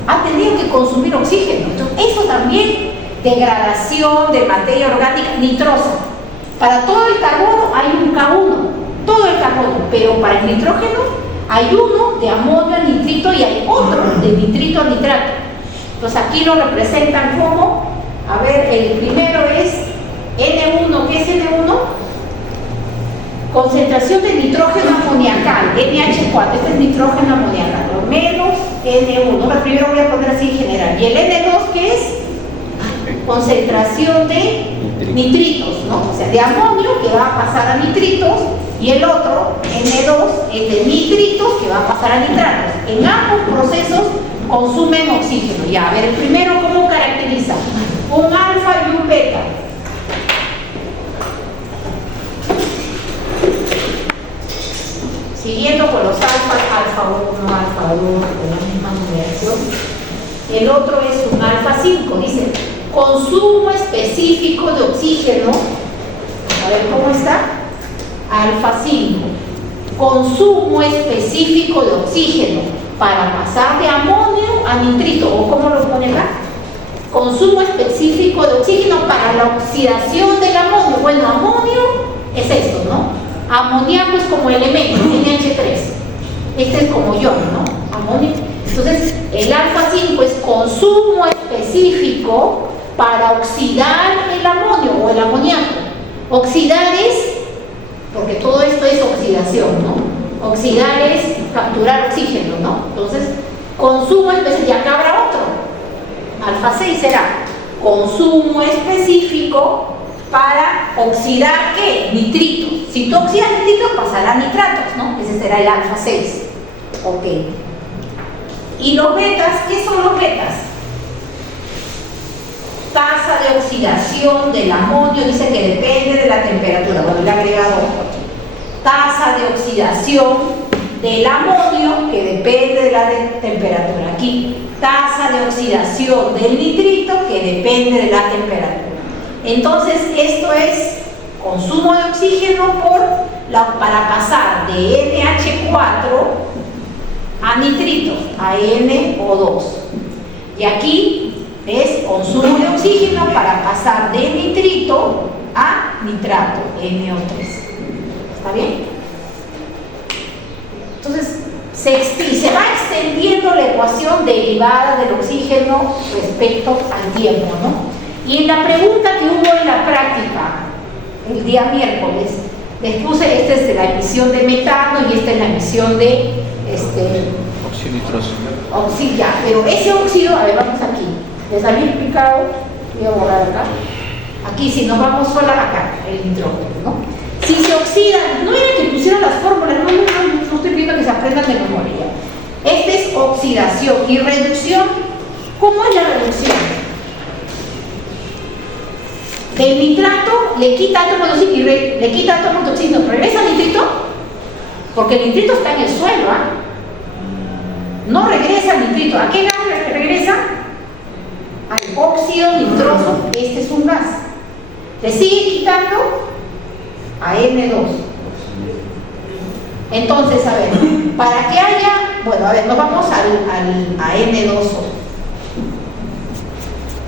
Ha tenido que consumir oxígeno. Entonces, eso también, degradación de materia orgánica nitrosa. Para todo el carbono hay un K1, todo el carbono, pero para el nitrógeno hay uno de amonio a nitrito y hay otro de nitrito a nitrato. Entonces aquí lo representan como, a ver, el primero es N1, ¿qué es N1? Concentración de nitrógeno amoniacal, NH4, este es nitrógeno amoniacal, menos N1, primero voy a poner así en general. ¿Y el N2 qué es? Concentración de nitritos, ¿no? O sea, de amonio que va a pasar a nitritos, y el otro, N2, es de nitritos que va a pasar a nitratos. En ambos procesos consumen oxígeno. Ya, a ver, el primero, ¿cómo caracteriza? Un alfa y un beta. Siguiendo con los alfas, alfa 1, alfa 2, con la misma numeración. El otro es un alfa 5, dice, consumo específico de oxígeno. A ver, ¿cómo está? Alfa 5. Consumo específico de oxígeno para pasar de amonio a nitrito. ¿O cómo lo pone acá? Consumo específico de oxígeno para la oxidación del amonio. Bueno, amonio es esto, ¿no? Amoníaco es como elemento, NH3. Este es como ion, ¿no? Amonio. Entonces, el alfa 5 es consumo específico para oxidar el amonio o el amoníaco. Oxidar es, porque todo esto es oxidación, ¿no? Oxidar es capturar oxígeno, ¿no? Entonces, consumo específico, y acá habrá otro. Alfa 6 será consumo específico para oxidar, ¿qué? Nitritos. Si tú oxidas nitritos, pasará a nitratos, ¿no? Ese será el alfa 6. Ok. ¿Y los betas? ¿Qué son los betas? Tasa de oxidación del amonio, dice que depende de la temperatura. Bueno, le he agregado otro. Tasa de oxidación del amonio, que depende de la temperatura. Aquí, tasa de oxidación del nitrito, que depende de la temperatura. Entonces, esto es consumo de oxígeno para pasar de NH4 a nitrito, a NO2. Y aquí es consumo de oxígeno para pasar de nitrito a nitrato, NO3. ¿Está bien? Entonces, se va extendiendo la ecuación derivada del oxígeno respecto al tiempo, ¿no? Y en la pregunta que hubo en la práctica, el día miércoles, les puse, esta es de la emisión de metano y esta es la emisión de óxido nitroso. Óxido, pero ese óxido, a ver, vamos aquí. Les había explicado, voy a borrar acá. Aquí, si nos vamos solo acá, el nitrógeno, ¿no? Si se oxidan, no era que pusieran las fórmulas, no estoy pidiendo que se aprendan de memoria. Esta es oxidación y reducción. ¿Cómo es la reducción? El nitrato le quita átomos de oxígeno y le quita átomos de oxígeno. ¿Regresa el nitrito? Porque el nitrito está en el suelo, ¿ah? No regresa el nitrito. ¿A qué gas regresa? Al óxido nitroso. Este es un gas. Le sigue quitando a N2. Entonces, a ver, para que haya, bueno, a ver, nos vamos a N2.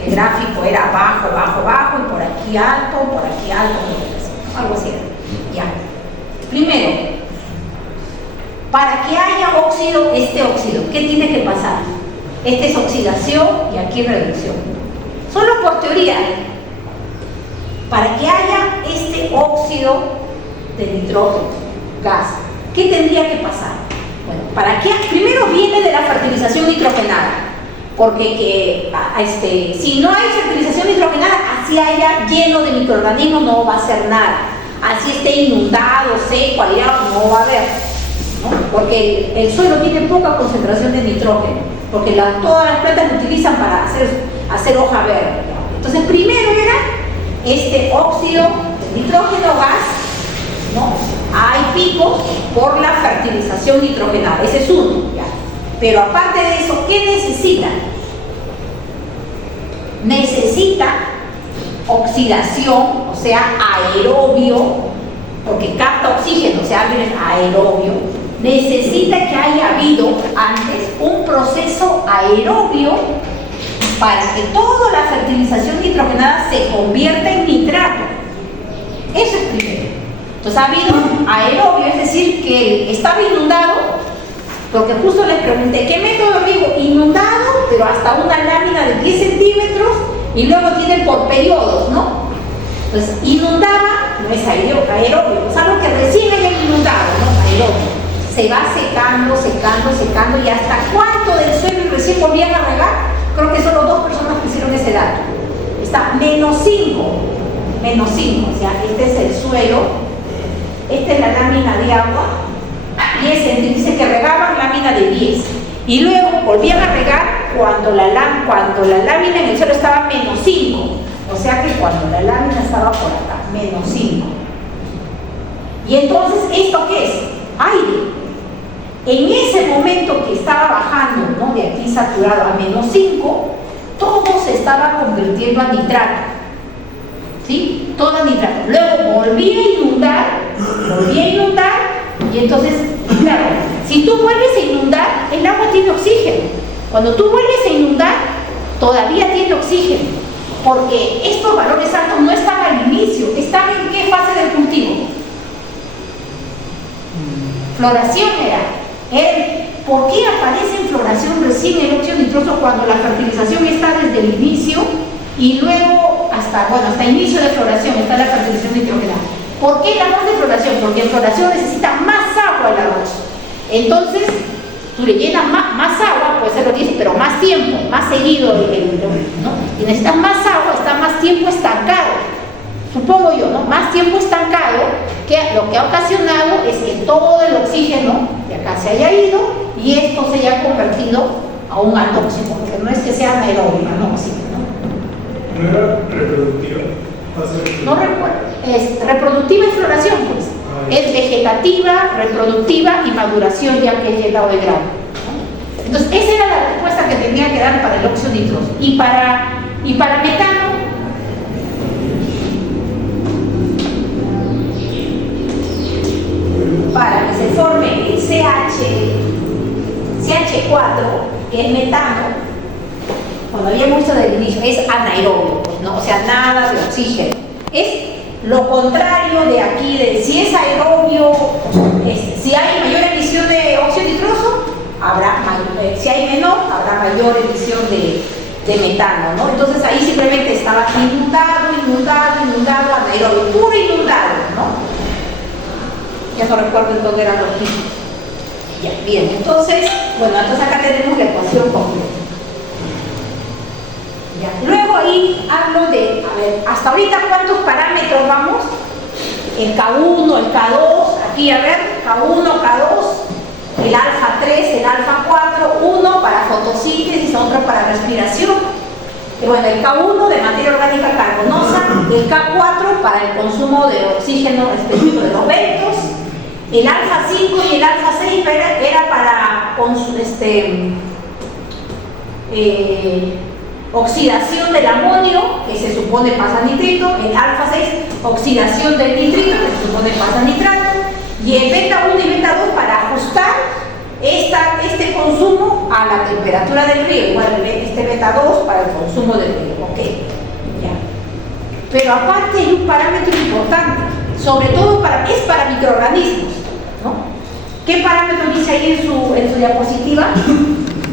El gráfico era bajo, bajo, bajo, y por aquí alto, algo así. Ya. Primero, para que haya óxido, ¿qué tiene que pasar? Esta es oxidación y aquí reducción. Solo por teoría. Para que haya este óxido de nitrógeno, gas, ¿qué tendría que pasar? Bueno, primero viene de la fertilización nitrogenada. Porque si no hay fertilización nitrogenada, así haya lleno de microorganismos, no va a hacer nada. Así esté inundado, seco, aliado, no va a haber, ¿no? Porque el suelo tiene poca concentración de nitrógeno, porque todas las plantas lo utilizan para hacer hoja verde. Entonces, primero era este óxido de nitrógeno, gas, ¿no? Hay picos por la fertilización nitrogenada, ese es uno, ¿ya? Pero aparte de eso, ¿qué necesita? Necesita oxidación, o sea, aerobio, porque capta oxígeno, o sea, es aerobio. Necesita que haya habido antes un proceso aerobio para que toda la fertilización nitrogenada se convierta en nitrato. Eso es primero. Entonces ha habido aerobio, es decir, que estaba inundado. Porque justo les pregunté, ¿qué método digo? Inundado, pero hasta una lámina de 10 centímetros y luego tienen por periodos, ¿no? Entonces, inundaba no es aerobio, es algo que recién haya inundado, ¿no? Aerobio. Se va secando, secando, secando y hasta cuánto del suelo recién volvían a regar. Creo que solo 2 personas pusieron ese dato. Está -5, o sea, este es el suelo, esta es la lámina de agua. 10, dice que regaban lámina de 10 y luego volvían a regar cuando la lámina en el suelo estaba -5, o sea que cuando la lámina estaba por acá, -5. Y entonces, ¿esto qué es? Aire. En ese momento que estaba bajando, ¿no?, de aquí saturado a -5, todo se estaba convirtiendo a nitrato, ¿sí? Todo a nitrato. Luego volvía a inundar, y entonces, claro, si tú vuelves a inundar, el agua tiene oxígeno. Cuando tú vuelves a inundar, todavía tiene oxígeno, porque estos valores altos no estaban al inicio. ¿Están en qué fase del cultivo? Floración era. ¿Por qué aparece en floración recién el óxido nitroso cuando la fertilización está desde el inicio y luego hasta inicio de floración está la fertilización nitrogenada? ¿Por qué la fase de floración? Porque en floración necesita más agua el arroz. Entonces, tú le llenas más agua, puede ser lo que dice, pero más tiempo, más seguido, ¿no? Y necesitas más agua, está más tiempo estancado. Supongo yo, ¿no? Más tiempo estancado, que lo que ha ocasionado es que todo el oxígeno de acá se haya ido y esto se haya convertido a un anóxido, porque no es que sea anaerobio, anóxido, ¿no? ¿No era reproductiva? No recuerdo. Es reproductiva y floración, pues. Es vegetativa, reproductiva y maduración ya que he llegado de grano, ¿no? Entonces, esa era la respuesta que tenía que dar para el óxido nitroso. Y para metano, para que se forme el CH4, que es metano, cuando habíamos visto del inicio, es anaerobio, ¿no? O sea, nada de oxígeno. Es lo contrario de aquí, de si es aerobio, si hay mayor emisión de óxido nitroso, si hay menor, habrá mayor emisión de metano, ¿no? Entonces ahí simplemente estaba inundado, anaerobio, puro inundado, ¿no? Ya no recuerdo en dónde eran los tipos. Ya, bien, entonces acá tenemos la ecuación completa. Ya. Luego ahí hablo de, a ver, hasta ahorita ¿cuántos parámetros vamos? el K1, el K2, aquí a ver, K1, K2, el alfa 3, el alfa 4, uno para fotosíntesis, otro para respiración. Y bueno, el K1 de materia orgánica carbonosa, el K4 para el consumo de oxígeno específico de los ventos, el alfa 5 y el alfa 6 era para oxidación del amonio, que se supone pasa a nitrito, el alfa 6 oxidación del nitrito, que se supone pasa a nitrato, y el beta 1 y beta 2 para ajustar este consumo a la temperatura del río, igual este beta 2 para el consumo del río, ok, ya. Pero aparte hay un parámetro importante, sobre todo es para microorganismos, ¿no? ¿Qué parámetro dice ahí en su diapositiva?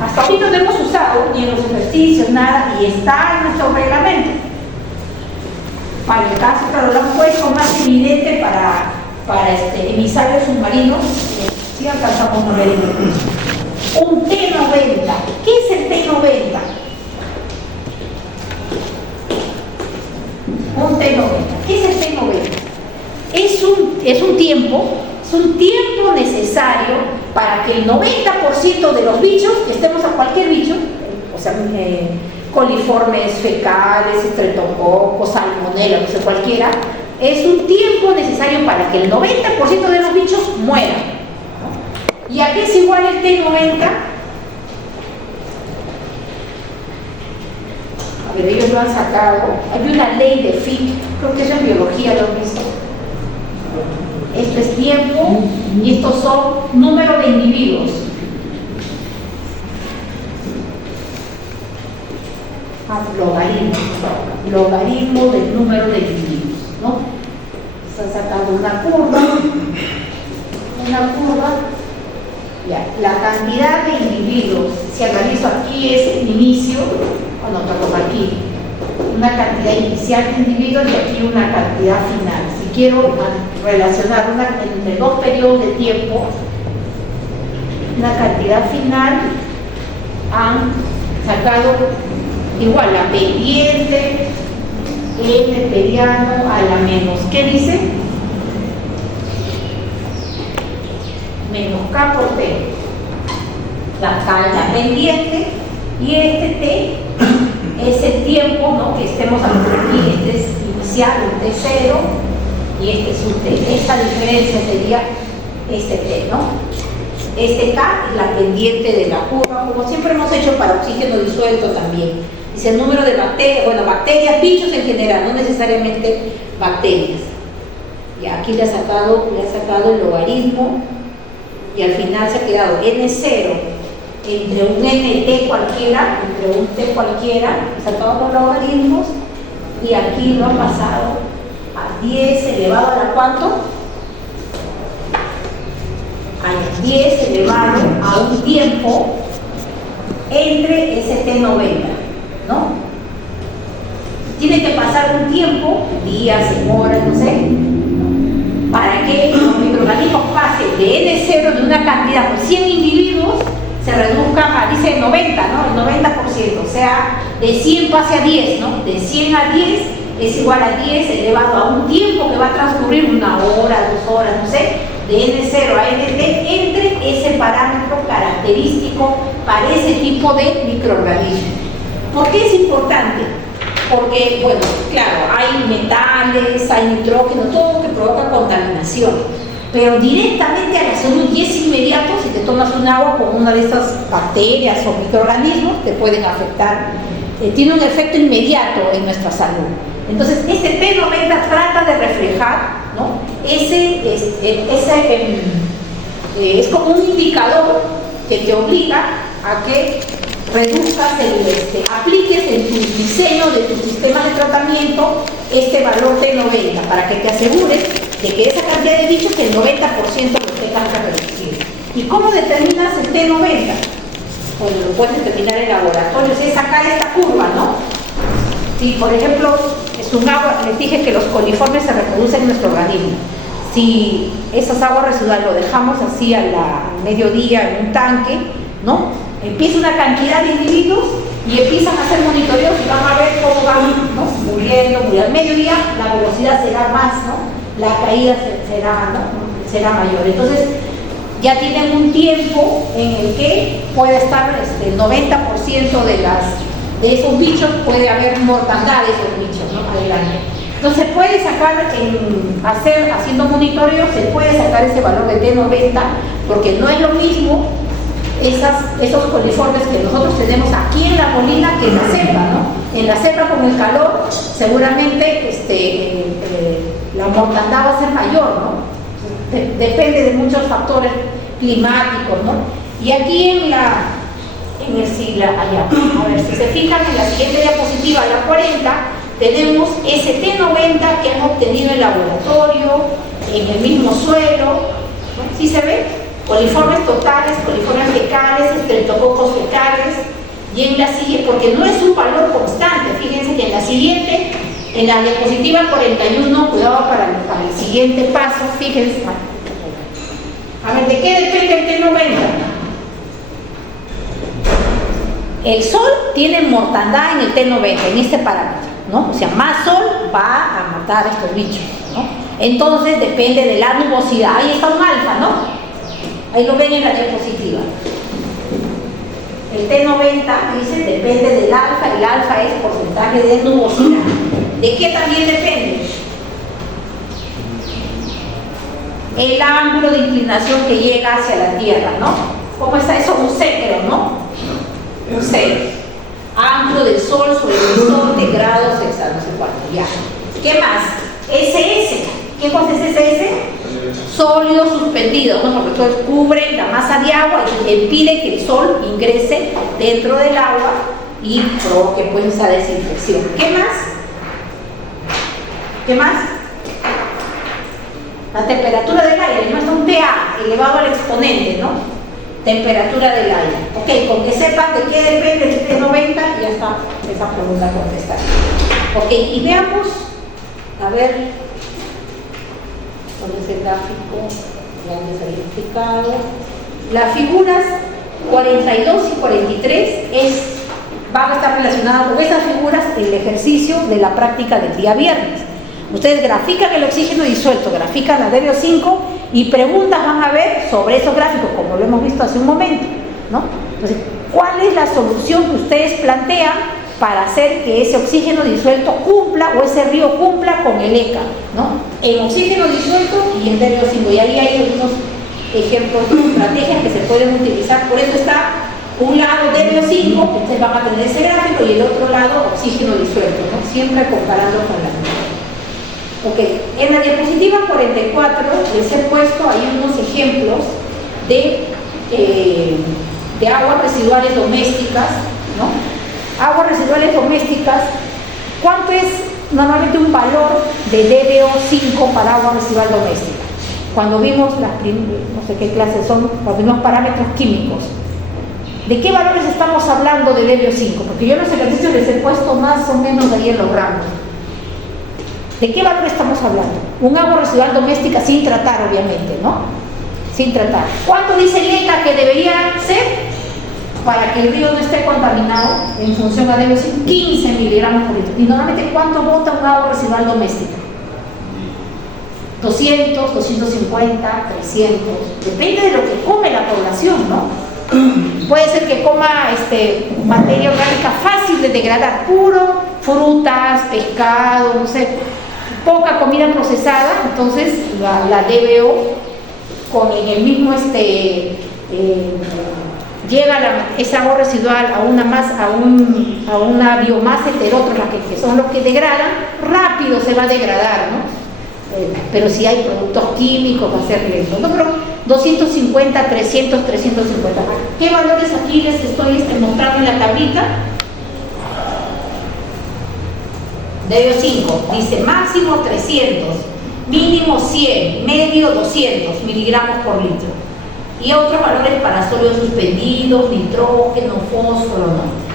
Hasta ahorita no hemos usado ni en los ejercicios, nada, y está en nuestro reglamento. Para el caso, pero lo han puesto más evidente para emisarios submarinos. Si alcanzamos a ver un T90. ¿Qué es el T90? Un T90. ¿Qué es el T90? Es un tiempo necesario para que el 90% de los bichos, que estemos a cualquier bicho, o sea, coliformes fecales, estreptococos, salmonella, no sé, cualquiera, es un tiempo necesario para que el 90% de los bichos mueran. ¿Y a qué es igual el T90? A ver, ellos lo han sacado. Hay una ley de Fick, creo que es en biología, lo han visto. Esto es tiempo y estos son número de individuos. Logaritmo del número de individuos, ¿no? Se ha sacado una curva. Ya, la cantidad de individuos, si analizo aquí es el inicio, perdón, aquí, una cantidad inicial de individuos y aquí una cantidad final. Si quiero relacionar entre dos periodos de tiempo, una cantidad final, han sacado igual la pendiente, el mediano a la menos. ¿Qué dice? Menos K por T, la pendiente, y este T es el tiempo, ¿no? Que estemos aquí, este es inicial, un T0, y este es un T. Esta diferencia sería este T, ¿no? Este K es la pendiente de la curva, como siempre hemos hecho para oxígeno disuelto también. Dice el número de bacterias, bueno, bacterias, bichos en general, no necesariamente bacterias. Y aquí le ha sacado el logaritmo. Y al final se ha quedado N0 entre un NT cualquiera, he sacado los logaritmos, y aquí lo ha pasado a 10 elevado a la ¿cuánto? A 10 elevado a un tiempo entre ese T90, ¿no? Tiene que pasar un tiempo, días, horas, no sé, para que los microorganismos pasen de N0 de una cantidad por 100 individuos, se reduzcan a, dice 90, ¿no? El 90%, o sea, de 100 pase a 10, ¿no? De 100 a 10 es igual a 10 elevado a un tiempo que va a transcurrir, 1 hora, 2 horas, no sé, de N0 a NT, entre ese parámetro característico para ese tipo de microorganismo. ¿Por qué es importante? Porque, bueno, claro, hay metales, hay nitrógeno, todo lo que provoca contaminación, pero directamente a la salud, y es inmediato, si te tomas un agua con una de estas bacterias o microorganismos, te pueden afectar, tiene un efecto inmediato en nuestra salud. Entonces, este T90 trata de reflejar, ¿no? Es como un indicador que te obliga a que reduzcas, apliques en tu diseño de tu sistema de tratamiento este valor T90 para que te asegures de que esa cantidad de bichos, el 90% lo tengas que reducir. ¿Y cómo determinas el T90? Bueno, lo puedes determinar en laboratorio, es sacar esta curva, ¿no? Si, por ejemplo, es un agua, les dije que los coliformes se reproducen en nuestro organismo. Si esas aguas residuales lo dejamos así al mediodía en un tanque, ¿no? Empieza una cantidad de individuos y empiezan a hacer monitoreos y van a ver cómo van, ¿no? muriendo. Al mediodía la velocidad será más, ¿no? la caída será mayor. Entonces, ya tienen un tiempo en el que puede estar el 90% de esos bichos, puede haber mortandad de esos bichos, ¿no? Adelante. Entonces se puede sacar, haciendo monitoreo, se puede sacar ese valor de T90, porque no es lo mismo esos coliformes que nosotros tenemos aquí en la molina que en la selva, ¿no? En la selva con el calor, seguramente la mortandad va a ser mayor, ¿no? Depende de muchos factores climáticos, ¿no? Y aquí a ver, si se fijan en la siguiente diapositiva, la 40, tenemos ese T90 que hemos obtenido en el laboratorio, en el mismo suelo, ¿no? ¿Sí se ve? Coliformes totales, coliformes fecales, estreptococos fecales, y en la siguiente, porque no es un valor constante, fíjense que en la siguiente, en la diapositiva 41, cuidado para el siguiente paso, fíjense. A ver, ¿de qué depende el T90? El sol tiene mortandad en el T90, en este parámetro, ¿no? O sea, más sol va a matar a estos bichos, ¿no? Entonces depende de la nubosidad. Ahí está un alfa, ¿no? Ahí lo ven en la diapositiva. El T90 dice depende del alfa, el alfa es porcentaje de nubosidad. ¿De qué también depende? El ángulo de inclinación que llega hacia la Tierra, ¿no? ¿Cómo está eso? Un cero, ¿no? Un cero. Ángulo del Sol sobre el horizonte, grados, no sé cuánto, ya. ¿Qué más? SS. ¿Qué cosa es SS? Sólido suspendido, ¿no? Porque el sol cubre la masa de agua y impide que el sol ingrese dentro del agua y provoque pues esa desinfección. ¿Qué más? ¿Qué más? La temperatura del aire, no es un pH elevado al exponente, ¿no? Temperatura del aire. Ok, con que sepan de qué depende el T90, ya está esa pregunta contestada. Ok, y veamos, a ver, ¿dónde es el gráfico? Ya les había explicado. Las figuras 42 y 43 van a estar relacionadas con esas figuras en el ejercicio de la práctica del día viernes. Ustedes grafican el oxígeno disuelto, grafican la DBO5 y preguntas van a ver sobre esos gráficos, como lo hemos visto hace un momento, ¿no? Entonces, ¿cuál es la solución que ustedes plantean para hacer que ese oxígeno disuelto cumpla o ese río cumpla con el ECA, ¿no? En oxígeno disuelto y en DBO5. Y ahí hay algunos ejemplos de estrategias que se pueden utilizar. Por eso está un lado DBO5, que ustedes van a tener ese gráfico, y el otro lado oxígeno disuelto, ¿no? Siempre comparando con la misma. Ok, en la diapositiva 44 les he puesto ahí unos ejemplos de aguas residuales domésticas, ¿no? Aguas residuales domésticas, ¿cuánto es normalmente un valor de DBO5 para agua residual doméstica? Cuando vimos no sé qué clases son, los mismos parámetros químicos. ¿De qué valores estamos hablando de DBO5? Porque yo en los ejercicios les he puesto más o menos ahí en los rangos. ¿De qué valor estamos hablando? Un agua residual doméstica sin tratar, obviamente, ¿no? Sin tratar. ¿Cuánto dice el ECA que debería ser para que el río no esté contaminado en función a DBO5? 15 miligramos por litro. ¿Y normalmente cuánto bota un agua residual doméstica? 200, 250, 300. Depende de lo que come la población, ¿no? Puede ser que coma materia orgánica fácil de degradar, puro, frutas, pescado, no sé, poca comida procesada. Entonces la DBO en el mismo llega esa agua residual a una biomasa heterótrofa, que son los que degradan, rápido se va a degradar, ¿no? Pero si hay productos químicos va a ser lento, ¿no? Pero 250, 300, 350. ¿Qué valores aquí les estoy mostrando en la tablita? DBO5 dice máximo 300, mínimo 100, medio 200 miligramos por litro. Y otros valores para sólidos suspendidos, nitrógeno, fósforo, ¿no?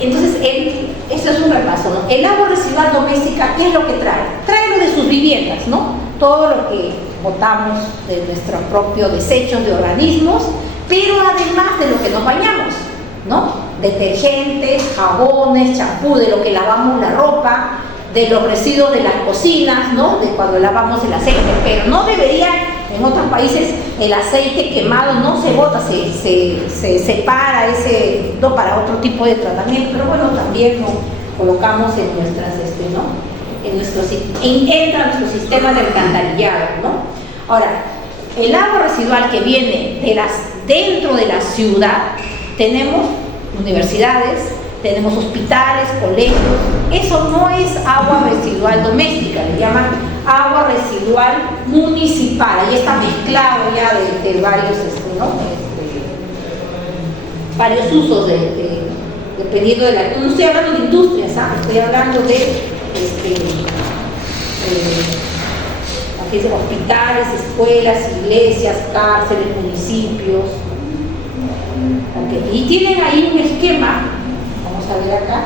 Entonces, eso es un repaso, ¿no? El agua residual doméstica, ¿qué es lo que trae? Trae lo de sus viviendas, ¿no? Todo lo que botamos de nuestros propios desechos de organismos, pero además de lo que nos bañamos, ¿no? Detergentes, jabones, champú, de lo que lavamos la ropa, de los residuos de las cocinas, ¿no? De cuando lavamos el aceite, pero no debería, en otros países el aceite quemado no se bota, se separa ese, no, para otro tipo de tratamiento, pero bueno, también lo colocamos en nuestras, ¿no? Entra nuestro sistema de alcantarillado, ¿no? Ahora, el agua residual que viene dentro de la ciudad, tenemos universidades, tenemos hospitales, colegios. Eso no es agua residual doméstica, le llaman agua residual municipal. Ahí está mezclado ya de varios, ¿no? Varios usos dependiendo de la. No estoy hablando de industrias, ¿ah? Estoy hablando de hospitales, escuelas, iglesias, cárceles, municipios. Okay. Y tienen ahí un esquema, vamos a ver acá,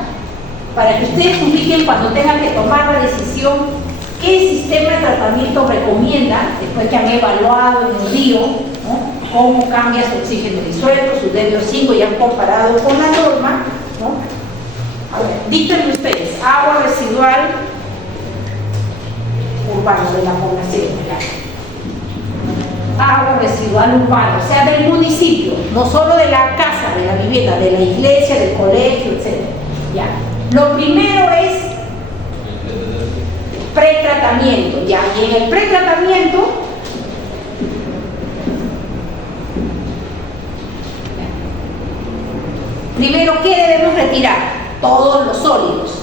para que ustedes ubiquen cuando tengan que tomar la decisión qué sistema de tratamiento recomiendan después que han evaluado en el río, ¿no? Cómo cambia su oxígeno disuelto, su DDO5 y han comparado con la norma, ¿no? A ver, díganme ustedes, agua residual urbano de la población, ¿verdad? Agua residual urbano, o sea, del municipio, no solo de la casa, de la vivienda, de la iglesia, del colegio, etc. ¿Ya? Lo primero es pretratamiento, ¿ya? Y en el pretratamiento, primero, ¿qué debemos retirar? Todos los sólidos.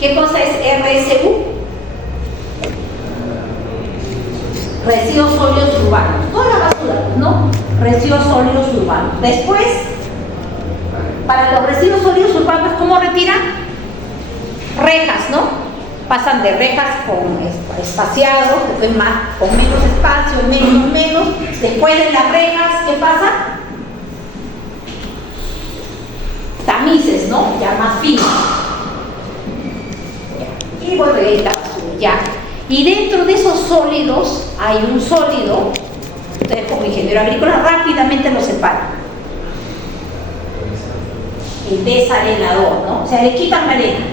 ¿Qué cosa es RSU? Residuos sólidos urbanos. Toda la basura, ¿no? Residuos sólidos urbanos. Después, para los residuos sólidos urbanos, ¿cómo retiran? Rejas, ¿no? Pasan de rejas con espaciados, después más, con menos espacio, menos. Después de las rejas, ¿qué pasa? Tamices, ¿no? Ya más finos. Y bueno, ahí está, ya. Y dentro de esos sólidos hay un sólido, ustedes como ingeniero agrícola rápidamente lo separan. El desarenador, ¿no? O sea, le quitan la arena.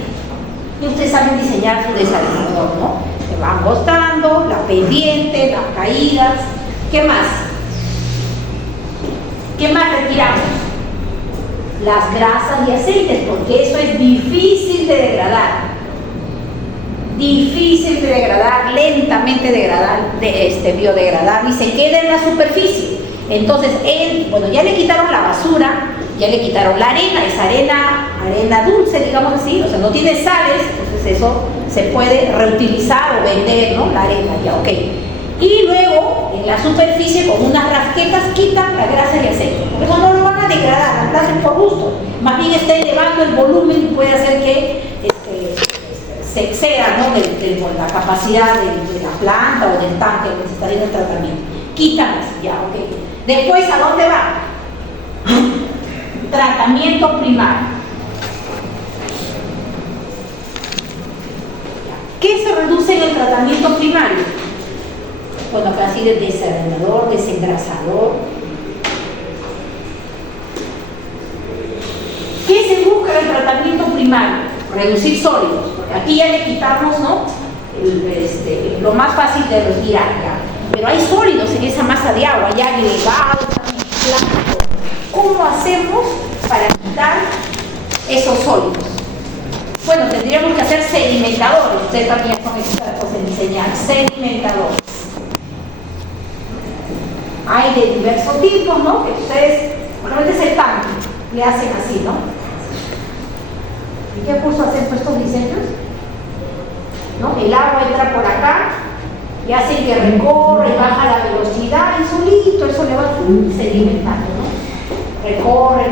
Y ustedes saben diseñar su desarenador, ¿no? Se van botando, la pendiente, las caídas. ¿Qué más? ¿Qué más retiramos? Las grasas y aceites, porque eso es difícil de degradar. Difícil de degradar, lentamente biodegradable y se queda en la superficie. Entonces, bueno, ya le quitaron la basura, ya le quitaron la arena, esa arena dulce, digamos así, o sea, no tiene sales, entonces eso se puede reutilizar o vender, ¿no? La arena, ya, ok. Y luego, en la superficie, con unas rasquetas, quitan la grasa y aceite, porque eso no lo van a degradar, lo hacen por gusto, más bien está elevando el volumen y puede hacer que se exceda, ¿no? de la capacidad de la planta o del tanque que se está haciendo el tratamiento. Quítalas, ya, ok. Después, ¿a dónde va? Tratamiento primario. ¿Qué se reduce en el tratamiento primario? Bueno, acá sigue desarenador, desengrasador. ¿Qué se busca en el tratamiento primario? Reducir sólidos, porque aquí ya le quitamos, ¿no? Lo más fácil de retirar, ya. Pero hay sólidos en esa masa de agua, ya agregados, mezclados. ¿Cómo hacemos para quitar esos sólidos? Bueno, tendríamos que hacer sedimentadores. Ustedes también son expertos en diseñar sedimentadores. Hay de diversos tipos, ¿no? Que ustedes, normalmente es el tanque, le hacen así, ¿no? ¿En qué curso hacen estos diseños? ¿No? El agua entra por acá y hace que recorre, baja la velocidad y solito eso le va sedimentando, ¿no? Recorre,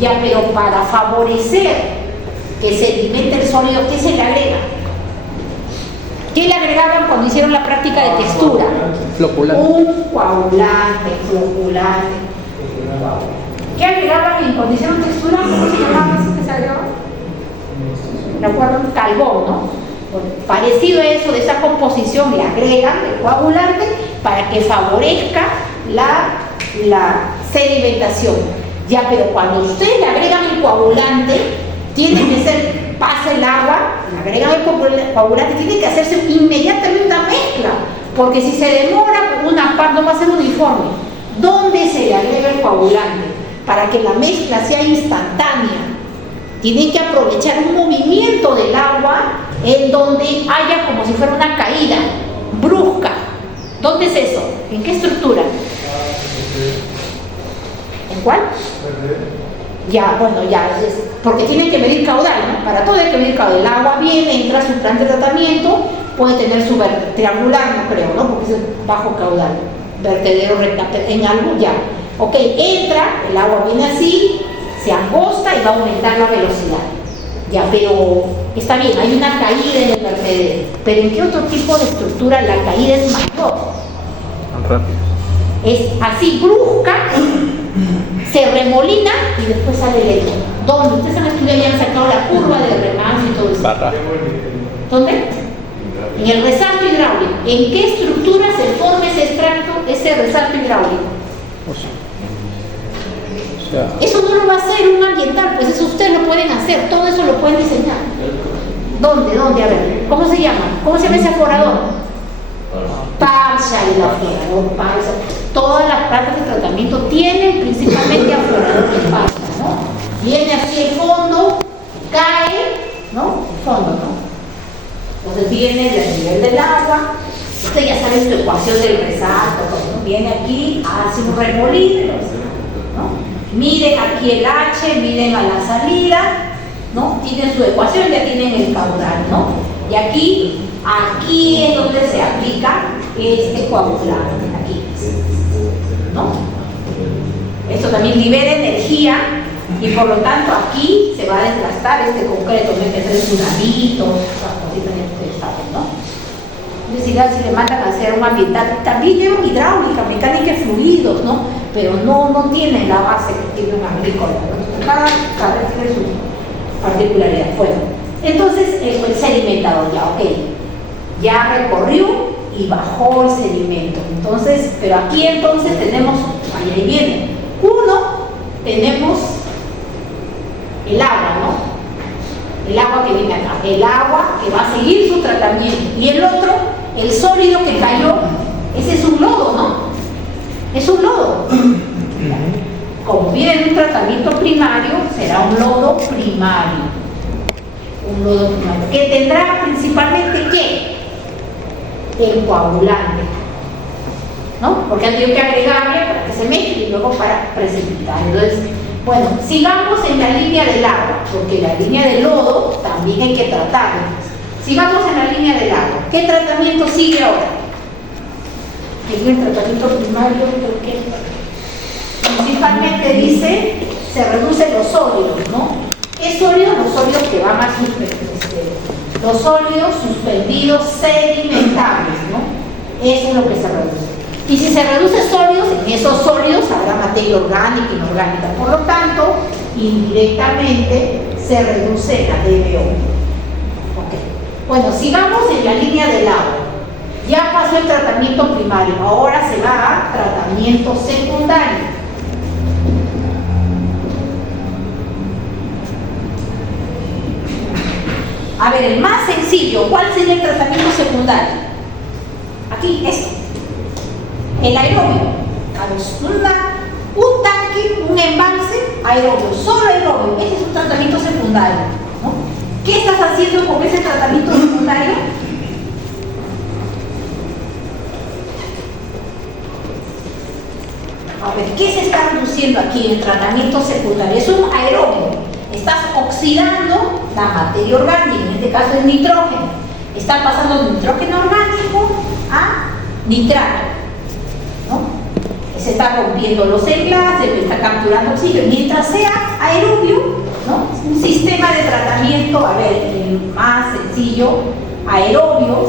ya, pero para favorecer que sedimente el sólido, ¿qué se le agrega? ¿Qué le agregaban cuando hicieron la práctica de textura? Floculante. Un coagulante, floculante. ¿Qué agregaban cuando hicieron textura? ¿Cómo se llamaba eso que se agregaba? ¿Recuerdan? Carbón, ¿no? Bueno, parecido a eso, de esa composición le agregan el coagulante para que favorezca la sedimentación. Ya, pero cuando ustedes le agregan el coagulante, tiene que ser, pasa el agua, agrega el coagulante, tiene que hacerse inmediatamente una mezcla, porque si se demora, una parte no va a ser uniforme. ¿Dónde se le agrega el coagulante? Para que la mezcla sea instantánea. Tienen que aprovechar un movimiento del agua en donde haya como si fuera una caída brusca. ¿Dónde es eso? ¿En qué estructura? ¿En cuál? Ya, bueno, ya, porque tienen que medir caudal, ¿no? Para todo hay que medir caudal. El agua viene, entra a su plan de tratamiento, puede tener su triangular, no creo, ¿no? Porque es bajo caudal, vertedero en algo, ya. Ok, entra, el agua viene así, se angosta y va a aumentar la velocidad. Ya, pero está bien, hay una caída en el vertedero. Pero ¿en qué otro tipo de estructura la caída es mayor? Rápido. Es así, brusca, se remolina y después sale lento. ¿Dónde? Ustedes han estudiado y han sacado la curva de remanso y todo eso. Barra. ¿Dónde? En el resalto hidráulico. ¿En qué estructura se forma ese extracto, ese resalto hidráulico? O sea, Eso no lo va a hacer un ambiental, pues eso ustedes lo pueden hacer, todo eso lo pueden diseñar. ¿Dónde? A ver, ¿cómo se llama? ¿Cómo se llama ese aforador? Parcha y aforador, parcha. Todas las plantas de tratamiento tienen principalmente aforador de parcha, ¿no? Viene así el fondo, cae, ¿no? El fondo, ¿no? Entonces viene del nivel del agua. Usted ya sabe su ecuación del resalto, ¿no? Viene aquí, hace un remolino, ¿no? Miden aquí el H, miden a la salida, ¿no? Tienen su ecuación, ya tienen el caudal, ¿no? Y aquí es donde se aplica este coagulante, aquí, ¿no? Esto también libera energía y por lo tanto aquí se va a desgastar este concreto, no hay que hacer tsunamitos, esas cositas que ustedes saben, ¿no? Es decir, si le mandan a hacer un ambiental, también llevan hidráulica, mecánica y fluidos, ¿no? Pero no tienen la base que tiene un agrícola, ¿no? Cada tiene su particularidad. Bueno, entonces el sedimentador ya, ok, ya recorrió y bajó el sedimento. Entonces, pero aquí entonces tenemos, ahí viene, tenemos el agua, ¿no? El agua que viene acá, el agua que va a seguir su tratamiento. Y el otro, el sólido que cayó, ese es un lodo, ¿no? Es un lodo. Como viene en un tratamiento primario, será un lodo primario. Un lodo primario. Que tendrá principalmente ¿qué? El coagulante, ¿no? Porque han tenido que agregarle para que se mezcle y luego para precipitar. Entonces, bueno, sigamos en la línea del agua, porque la línea del lodo también hay que tratarla. Sigamos en la línea del agua. ¿Qué tratamiento sigue ahora? El tratamiento primario, creo que principalmente dice, se reducen los sólidos, ¿no? ¿Qué sólidos? Los sólidos que van a los sólidos suspendidos sedimentables, ¿no? Eso es lo que se reduce. Y si se reduce sólidos, en esos sólidos habrá materia orgánica e inorgánica. Por lo tanto, indirectamente se reduce la DBO. Okay. Bueno, sigamos en la línea del agua. Ya pasó el tratamiento primario, ahora se va a tratamiento secundario. A ver, el más sencillo, ¿cuál sería el tratamiento secundario? Aquí, esto. El aerobio. Un tanque, un embalse aerobio, solo aerobio. Ese es un tratamiento secundario, ¿no? ¿Qué estás haciendo con ese tratamiento secundario? A ver, ¿qué se está reduciendo aquí en el tratamiento secundario? Es un aerobio. Estás oxidando la materia orgánica, en este caso es nitrógeno. Está pasando de nitrógeno orgánico a nitrato, ¿no? Se está rompiendo los enlaces, está capturando oxígeno. Mientras sea aerobio, ¿no? Un sistema de tratamiento, a ver, el más sencillo, aerobio,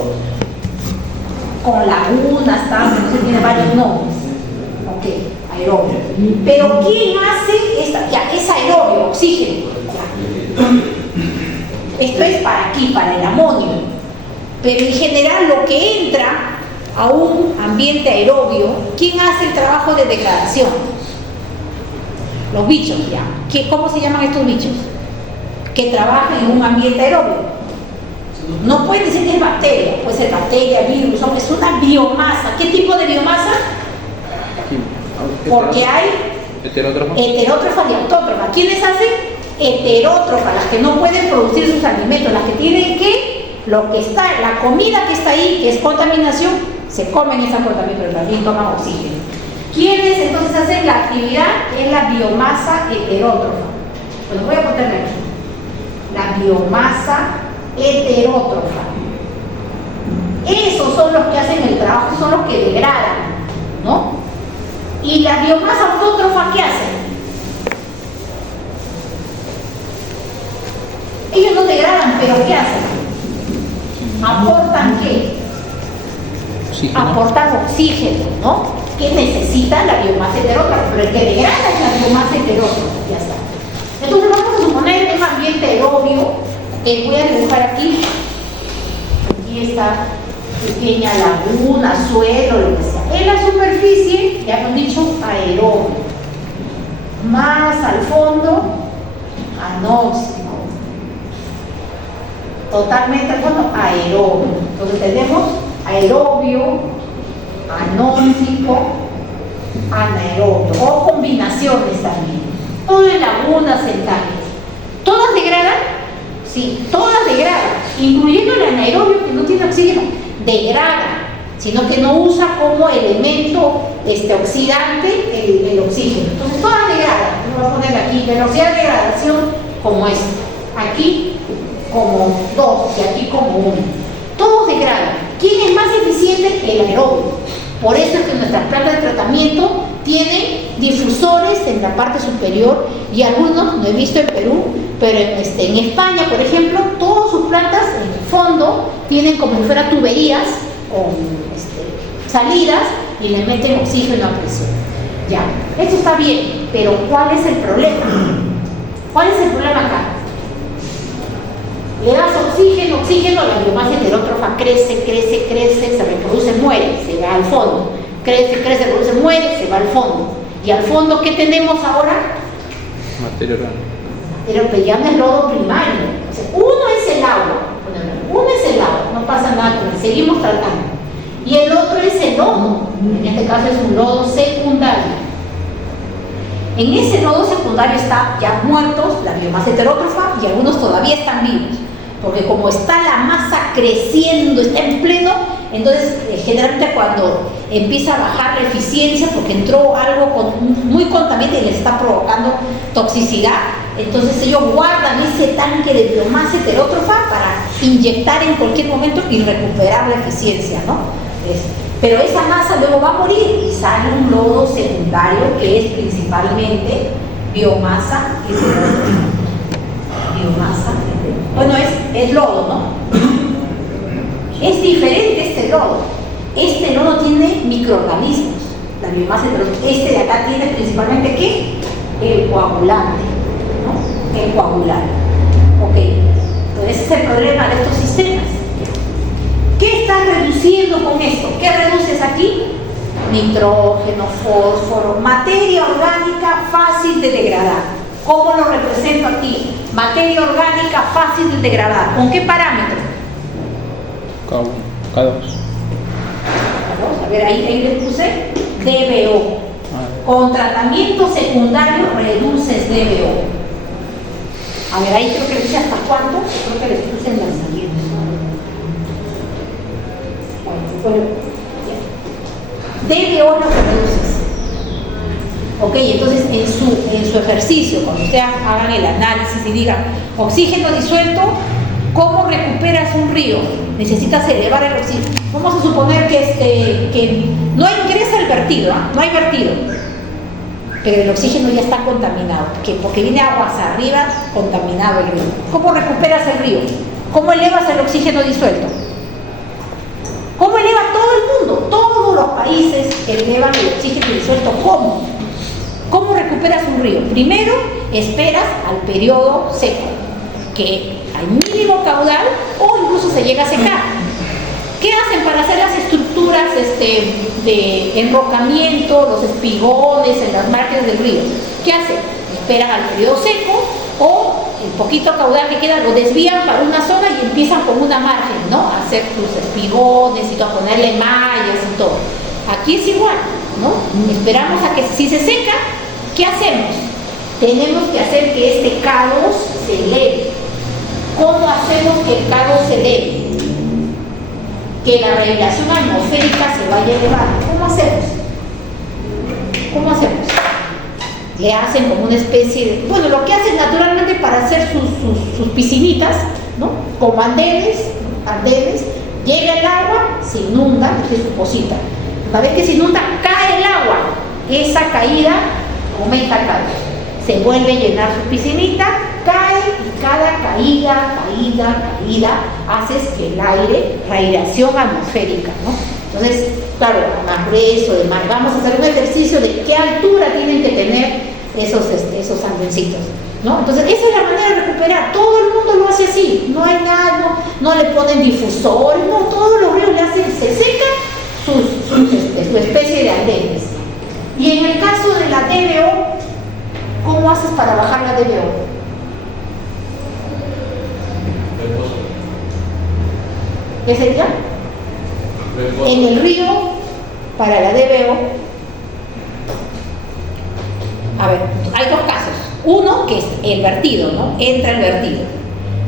con lagunas, no sé, tiene varios nombres. Ok, aerobio. Pero ¿quién hace esta? Ya, es aerobio, oxígeno. Ya. Esto es para aquí, para el amonio. Pero en general lo que entra a un ambiente aerobio, ¿quién hace el trabajo de degradación? Los bichos, ya. ¿Cómo se llaman estos bichos? que trabaja en un ambiente aeróbico. No puede decir que es bacteria, puede ser bacteria, virus, es una biomasa. ¿Qué tipo de biomasa? Porque hay heterótrofa y autótrofa. ¿Quiénes hacen? Heterótrofa, las que no pueden producir sus alimentos, las que tienen que, lo que está, la comida que está ahí, que es contaminación, se comen esa contaminación, pero también toman oxígeno. ¿Quiénes entonces hacen la actividad? Es la biomasa heterótrofa. Pues voy a ponerme aquí. La biomasa heterótrofa. Esos son los que hacen el trabajo, son los que degradan, ¿no? Y la biomasa autótrofa, ¿qué hacen? Ellos no degradan, pero ¿qué hacen? ¿Aportan qué? Oxígeno. Aportan oxígeno, ¿no? ¿Qué necesita la biomasa heterótrofa? Pero el que degrada es la biomasa heterótrofa, ya está. Entonces vamos a suponer un ambiente aerobio, que voy a dibujar aquí. Aquí está pequeña laguna, suelo, lo que sea. En la superficie, ya hemos dicho, aerobio. Más al fondo, anóxico. Totalmente al fondo, aerobio. Entonces tenemos aerobio, anóxico, anaerobio, o combinaciones también. Todo en lagunas, en tanques. ¿Todas degradan? Sí, todas degradan, incluyendo el anaerobio que no tiene oxígeno, degrada, sino que no usa como elemento oxidante el oxígeno. Entonces todas degradan. Voy a poner aquí velocidad de degradación como es, aquí como 2 y aquí como 1. Todos degradan. ¿Quién es más eficiente? El anaerobio. Por eso es que nuestras plantas de tratamiento tienen difusores en la parte superior y algunos, no he visto en Perú, pero en España, por ejemplo, todas sus plantas en el fondo tienen como si fueran tuberías con salidas y le meten oxígeno a presión. Ya, eso está bien, pero ¿cuál es el problema? ¿Cuál es el problema acá? Le das oxígeno, la biomasa heterótrofa crece, se reproduce, muere, se va al fondo. Crece, reproduce, muere, se va al fondo. ¿Y al fondo qué tenemos ahora? Materia orgánica. Pero ya no es lodo primario. O sea, uno es el agua, no pasa nada con él, seguimos tratando. Y el otro es el lodo, en este caso es un lodo secundario. En ese lodo secundario están ya muertos, la biomasa heterótrofa, y algunos todavía están vivos. Porque como está la masa creciendo, está en pleno, entonces generalmente cuando empieza a bajar la eficiencia porque entró algo muy contaminante y les está provocando toxicidad, entonces ellos guardan ese tanque de biomasa heterótrofa para inyectar en cualquier momento y recuperar la eficiencia, ¿no? Pero esa masa luego va a morir y sale un lodo secundario que es principalmente biomasa heterótrofa. Bueno, es lodo, ¿no? Es diferente este lodo. Este lodo tiene microorganismos, la biomasa heterótrofa. Este de acá tiene principalmente ¿qué? El coagulante, ¿no? El coagulante. Ok, entonces ese es el problema de estos sistemas. ¿Qué estás reduciendo con esto? ¿Qué reduces aquí? Nitrógeno, fósforo, materia orgánica fácil de degradar. ¿Cómo lo represento aquí? Materia orgánica fácil de degradar. ¿Con qué parámetro? K2. A ver, ahí les puse DBO. Con tratamiento secundario reduces DBO. A ver, ahí creo que les puse hasta cuánto. Creo que les puse en las siguientes. Bueno, DBO es lo que reduces. Ok, entonces en su ejercicio, cuando ustedes hagan el análisis y digan oxígeno disuelto, ¿cómo recuperas un río? Necesitas elevar el oxígeno. Vamos a suponer que no ingresa el vertido, no hay vertido, pero el oxígeno ya está contaminado, porque viene agua hacia arriba, contaminado el río. ¿Cómo recuperas el río? ¿Cómo elevas el oxígeno disuelto? ¿Cómo eleva todo el mundo? Todos los países elevan el oxígeno disuelto. ¿Cómo recuperas un río? Primero, esperas al periodo seco, que hay mínimo caudal o incluso se llega a secar. ¿Qué hacen para hacer las estructuras de enrocamiento, los espigones en las márgenes del río? ¿Qué hacen? Esperan al periodo seco o el poquito caudal que queda lo desvían para una zona y empiezan con una margen, ¿no? A hacer sus espigones y a ponerle mallas y todo. Aquí es igual, ¿no? Esperamos a que si se seca, ¿qué hacemos? Tenemos que hacer que este K2 se eleve. ¿Cómo hacemos que el K2 se eleve? Que la radiación atmosférica se vaya elevando. ¿Cómo hacemos? ¿Cómo hacemos? Le hacen como una especie de... Bueno, lo que hacen naturalmente para hacer sus piscinitas, ¿no? Como andenes, llega el agua, se inunda, esta es su cosita. Una vez que se inunda, cae el agua. Esa caída aumenta cada vez. Se vuelve a llenar su piscinita, cae y cada caída haces que el aire, radiación atmosférica, ¿no? Entonces, claro, más grueso, demás. Vamos a hacer un ejercicio de qué altura tienen que tener esos andencitos, ¿no? Entonces, esa es la manera de recuperar. Todo el mundo lo hace así. No hay nada, no le ponen difusores, no, todos los ríos le hacen, se secan su especie de andenes. Y en el caso de la DBO, ¿cómo haces para bajar la DBO? ¿Qué sería? En el río, para la DBO, a ver, hay dos casos. Uno, que es el vertido, ¿no? Entra el vertido.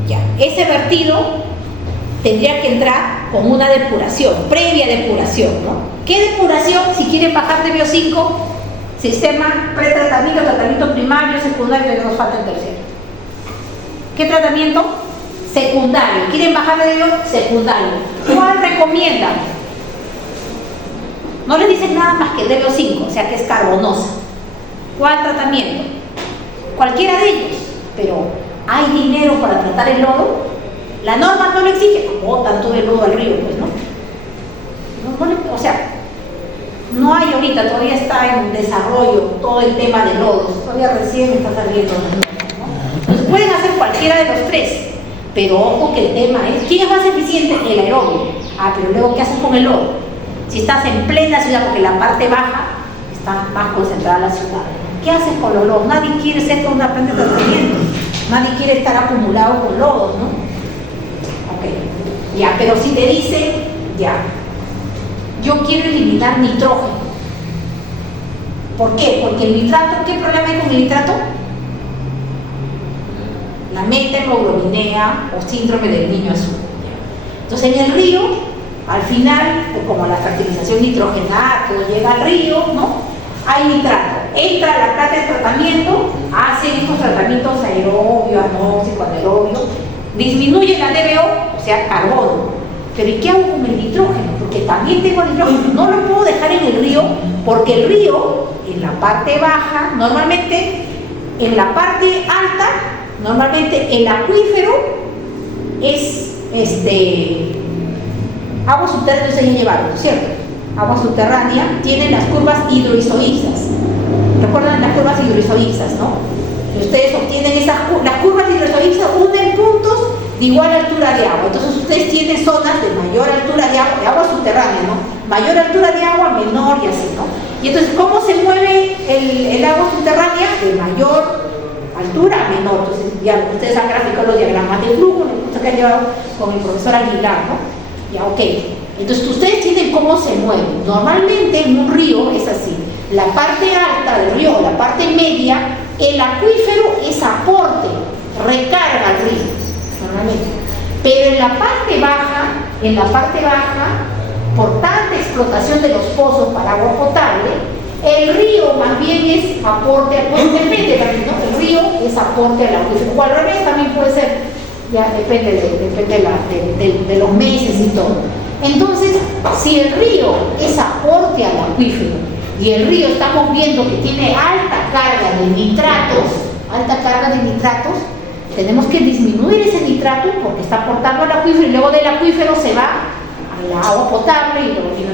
Ya, ese vertido tendría que entrar con una depuración, previa depuración, ¿no? ¿Qué depuración? Si quieren bajar DBO 5, sistema pretratamiento, tratamiento primario, secundario, que nos falta el tercero. ¿Qué tratamiento? Secundario. ¿Quieren bajar de DBO? Secundario. ¿Cuál recomiendan? No les dicen nada más que DBO 5, o sea que es carbonosa. ¿Cuál tratamiento? Cualquiera de ellos, pero ¿hay dinero para tratar el lodo? La norma no lo exige, botan todo el lodo al río, pues, ¿no? O sea, no hay ahorita, todavía está en desarrollo todo el tema de lodos, todavía recién está saliendo, ¿no? Entonces pueden hacer cualquiera de los tres, pero ojo que el tema es, ¿quién es más eficiente? El aerobio. Pero luego, ¿qué haces con el lodo? Si estás en plena ciudad, porque la parte baja está más concentrada en la ciudad, ¿qué haces con los lodos? Nadie quiere ser con una planta de tratamiento, nadie quiere estar acumulado con lodos, ¿no? Ok, ya, pero si te dicen, ya, yo quiero eliminar nitrógeno. ¿Por qué? Porque el nitrato, ¿qué problema hay con el nitrato? La methemoglobinemia o síndrome del niño azul. Entonces en el río, al final, como la fertilización nitrogenada, todo llega al río, ¿no? Hay nitrato. Entra la planta de tratamiento, hacen estos tratamientos aerobio, anóxico, anaerobio, disminuye la DBO, o sea, carbono. Pero ¿y qué hago con el nitrógeno? Porque también tengo nitrógeno, no lo puedo dejar en el río, porque el río, en la parte baja, normalmente, en la parte alta, normalmente el acuífero es agua subterránea, se llevaron, ¿cierto? Agua subterránea, tiene las curvas hidroisoísas. ¿Recuerdan las curvas hidroisoísas, no? Ustedes obtienen las curvas hidroisoísas unen puntos de igual altura de agua. Entonces ustedes tienen zonas de mayor altura de agua subterránea, ¿no? Mayor altura de agua, menor y así, ¿no? Y entonces, ¿cómo se mueve el agua subterránea? De mayor altura a menor. Entonces, ya ustedes han graficado los diagramas de flujo, que han llevado con el profesor Aguilar, ¿no? Ya, ok. Entonces, ustedes tienen cómo se mueven. Normalmente en un río es así. La parte alta del río, la parte media, el acuífero es aporte, recarga al río, normalmente. Pero en la parte baja, por tanta explotación de los pozos para agua potable, el río más bien es aporte, pues depende también, ¿no? El río es aporte al acuífero, o al revés también puede ser, ya depende de los meses y todo. Entonces, si el río es aporte al acuífero y el río estamos viendo que tiene alta carga de nitratos, tenemos que disminuir ese nitrato porque está aportando al acuífero y luego del acuífero se va al agua potable y luego viene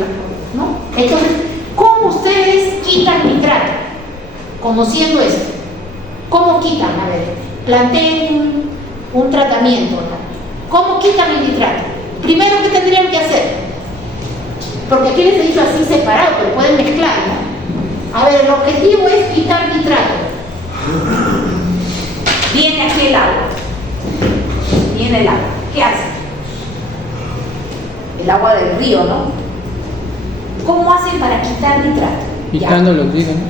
¿no? Entonces, ¿cómo ustedes quitan nitrato? Conociendo esto. ¿Cómo quitan? A ver, planteen un tratamiento, ¿no? ¿Cómo quitan el nitrato? Primero, ¿qué tendrían que hacer? Porque aquí les he dicho así separado, pero pueden mezclar, ¿no? A ver, el objetivo es quitar nitrato. Viene aquí el agua. el agua del río, ¿no? ¿Cómo hacen para quitar nitrato? Quitando el oxígeno.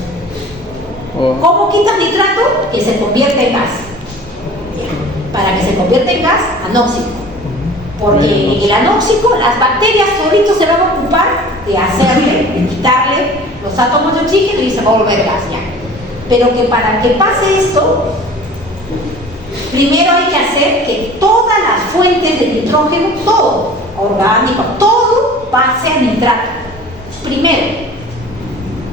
¿Cómo quitan nitrato? Que se convierte en gas. Para que se convierta en gas, anóxico. Porque el anóxico, las bacterias solitos se van a ocupar de hacerle, de quitarle los átomos de oxígeno y se va a volver gas ya. Pero que para que pase esto, primero hay que hacer que todas las fuentes de nitrógeno, todo, orgánico, todo pase a nitrato. Primero.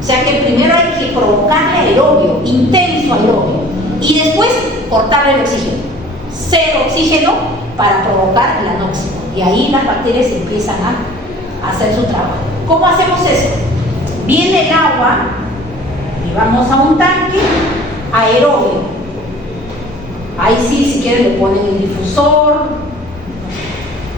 O sea que primero hay que provocarle aerobio, intenso aerobio, y después cortarle el oxígeno. Cero oxígeno para provocar el anóxico. Y ahí las bacterias empiezan a hacer su trabajo. ¿Cómo hacemos eso? Viene el agua y vamos a un tanque aerobio. Ahí sí, si quieren, le ponen el difusor.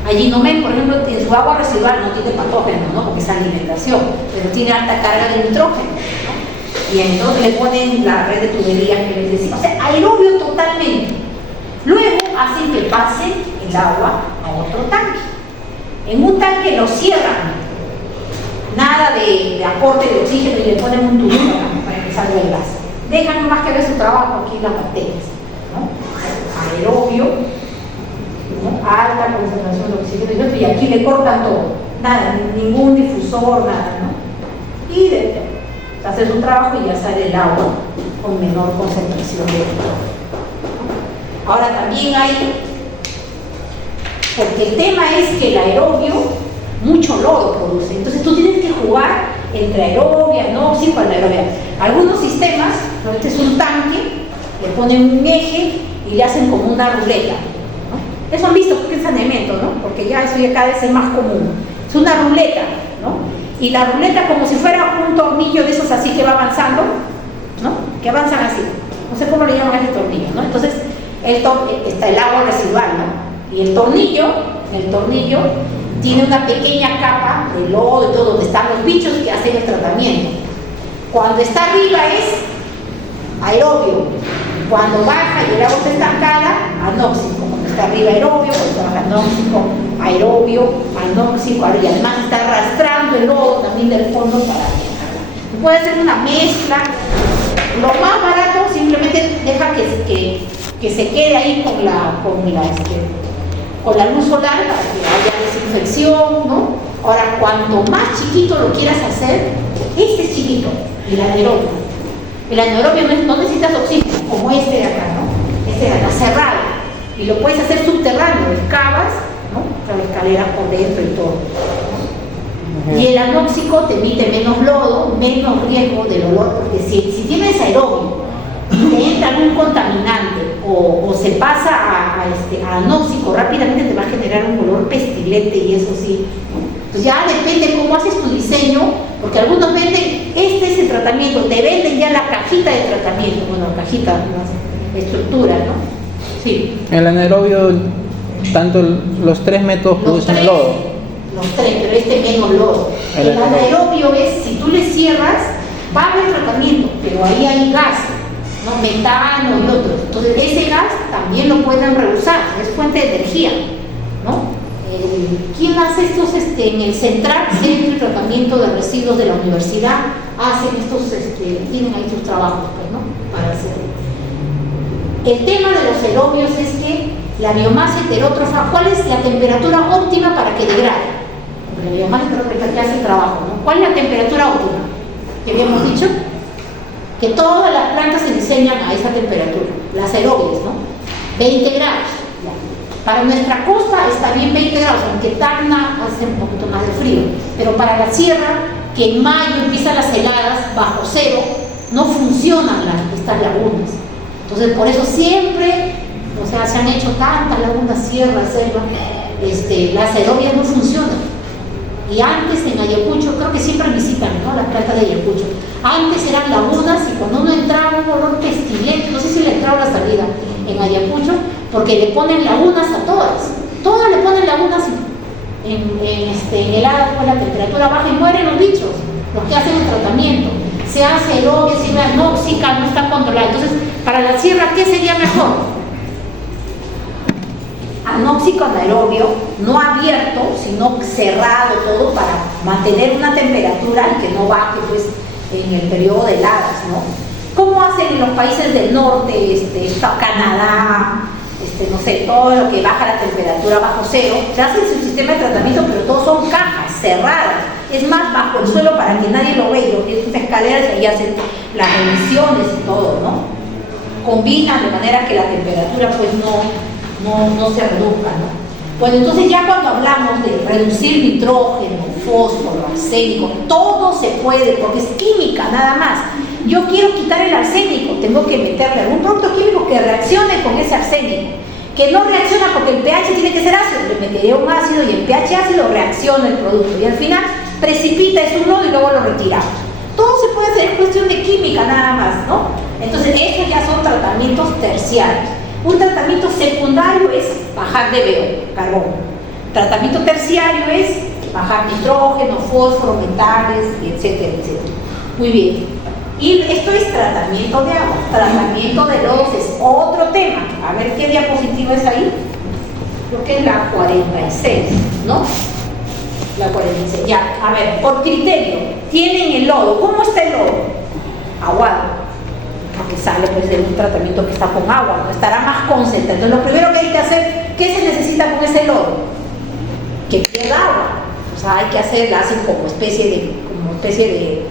Allí no ven, por ejemplo, en su agua residual no tiene patógenos, ¿no? Porque es alimentación, pero tiene alta carga de nitrógeno, ¿no? Y entonces le ponen la red de tuberías que les decimos. O sea, aerobio totalmente. Luego hacen que pase el agua a otro tanque. En un tanque lo cierran, nada de aporte de oxígeno y le ponen un tubo para que salga el gas. Dejan nomás que ver su trabajo aquí las bacterias, ¿no? Aerobio, ¿no? Alta concentración de oxígeno y aquí le cortan todo, nada, ningún difusor, nada, ¿no? Y hace su trabajo y ya sale el agua con menor concentración de nitrógeno. Ahora también hay, porque el tema es que el aerobio mucho lodo produce, entonces tú tienes que jugar entre aerobia, anóxico, anaerobia. Algunos sistemas, ¿no? Este es un tanque, le ponen un eje y le hacen como una ruleta, ¿no? Eso han visto porque es saneamiento, ¿no? Porque ya eso ya cada vez es más común. Es una ruleta, ¿no? Y la ruleta como si fuera un tornillo de esos así que va avanzando, ¿no? Que avanzan así. No sé cómo le llaman a ese tornillo, ¿no? Entonces, está el agua residual, ¿no? Y el tornillo tiene una pequeña capa de lodo y todo, donde están los bichos que hacen el tratamiento. Cuando está arriba es aerobio, cuando baja y el agua está estancada, anóxico. Cuando está arriba aerobio, cuando está baja anóxico, aerobio, anóxico, y además está arrastrando el lodo también del fondo para llenarla. Puede ser una mezcla. Lo más barato simplemente deja que se quede ahí con la luz solar para que haya desinfección, ¿no? Ahora, cuanto más chiquito lo quieras hacer, este es chiquito, el anaerobio. El anaerobio no necesitas oxígeno, como este de acá, ¿no? Este de acá cerrado, y lo puedes hacer subterráneo, cavas, ¿no? Con escaleras por dentro y todo, ¿no? Y el anóxico te emite menos lodo, menos riesgo del olor, porque si tienes aerobio y te entra algún contaminante o se pasa a anóxico, rápidamente te va a generar un olor pestilente y eso sí, ¿no? Entonces ya depende cómo haces tu diseño, porque algunos venden, este es el tratamiento, te venden ya la cajita de tratamiento, bueno, cajita, la estructura, ¿no? Sí. El anaerobio, tanto los tres métodos producen lodo. Los tres, pero este menos lodo. El anaerobio es, si tú le cierras, va a haber tratamiento, pero ahí hay gas, ¿no? Metano y otros. Entonces ese gas también lo pueden reusar, es fuente de energía, ¿no? ¿Quién hace estos en el Centro de Tratamiento de Residuos de la universidad? Hacen estos, tienen ahí sus trabajos, pues, ¿no? Para hacerlo. El tema de los aerobios es que la biomasa heterótrofa, ¿cuál es la temperatura óptima para que degrade? Porque la biomasa heterótrofa es la que hace el trabajo, ¿no? ¿Cuál es la temperatura óptima? ¿Qué habíamos dicho? Que todas las plantas se diseñan a esa temperatura, las aerobias, ¿no? 20 grados. Para nuestra costa está bien 20 grados, aunque Tacna hace un poquito más de frío, pero para la sierra, que en mayo empiezan las heladas bajo cero, no funcionan estas lagunas. Entonces, por eso siempre, o sea, se han hecho tantas lagunas, sierras, selvas, las aerobias no funcionan. Y antes en Ayacucho, creo que siempre visitan, ¿no?, las plantas de Ayacucho. Antes eran lagunas y cuando uno entraba un olor pestilente, no sé si le entraba la salida en Ayacucho, porque le ponen lagunas a todas. Todas le ponen lagunas en helada con la temperatura baja y mueren los bichos, los que hacen el tratamiento. Se hace aerobia, se ve anóxica, no está controlada. Entonces, para la sierra, ¿qué sería mejor? monóxido anaerobio, no abierto, sino cerrado todo para mantener una temperatura y que no baje pues en el periodo de heladas, ¿no? ¿Cómo hacen en los países del norte, está Canadá, no sé, todo lo que baja la temperatura bajo cero? Se hace su sistema de tratamiento, pero todos son cajas cerradas. Es más, bajo el suelo para que nadie lo vea, y sus escaleras y ahí hacen las revisiones y todo, ¿no? Combinan de manera que la temperatura pues no se reduzca, ¿no? Bueno, entonces ya cuando hablamos de reducir nitrógeno, fósforo, arsénico, todo se puede, porque es química nada más. Yo quiero quitar el arsénico, tengo que meterle algún producto químico que reaccione con ese arsénico, que no reacciona porque el pH tiene que ser ácido, le meteré un ácido y el pH ácido reacciona el producto y al final precipita, es un lodo y luego lo retiramos. Todo se puede hacer, es cuestión de química nada más, ¿no? Entonces estos ya son tratamientos terciarios. Un tratamiento secundario es bajar DBO, carbono. Tratamiento terciario es bajar nitrógeno, fósforo, metales, etcétera, etcétera. Muy bien. Y esto es tratamiento de agua. Tratamiento de lodos es otro tema. A ver qué diapositiva es ahí. Creo que es la 46, ¿no? La 46. Ya, a ver, por criterio, tienen el lodo. ¿Cómo está el lodo? Aguado. Porque sale pues de un tratamiento que está con agua, ¿no? Estará más concentrado. Entonces lo primero que hay que hacer, ¿qué se necesita con ese lodo? Que pierda agua. O sea, hay que hacer, la hacen como especie de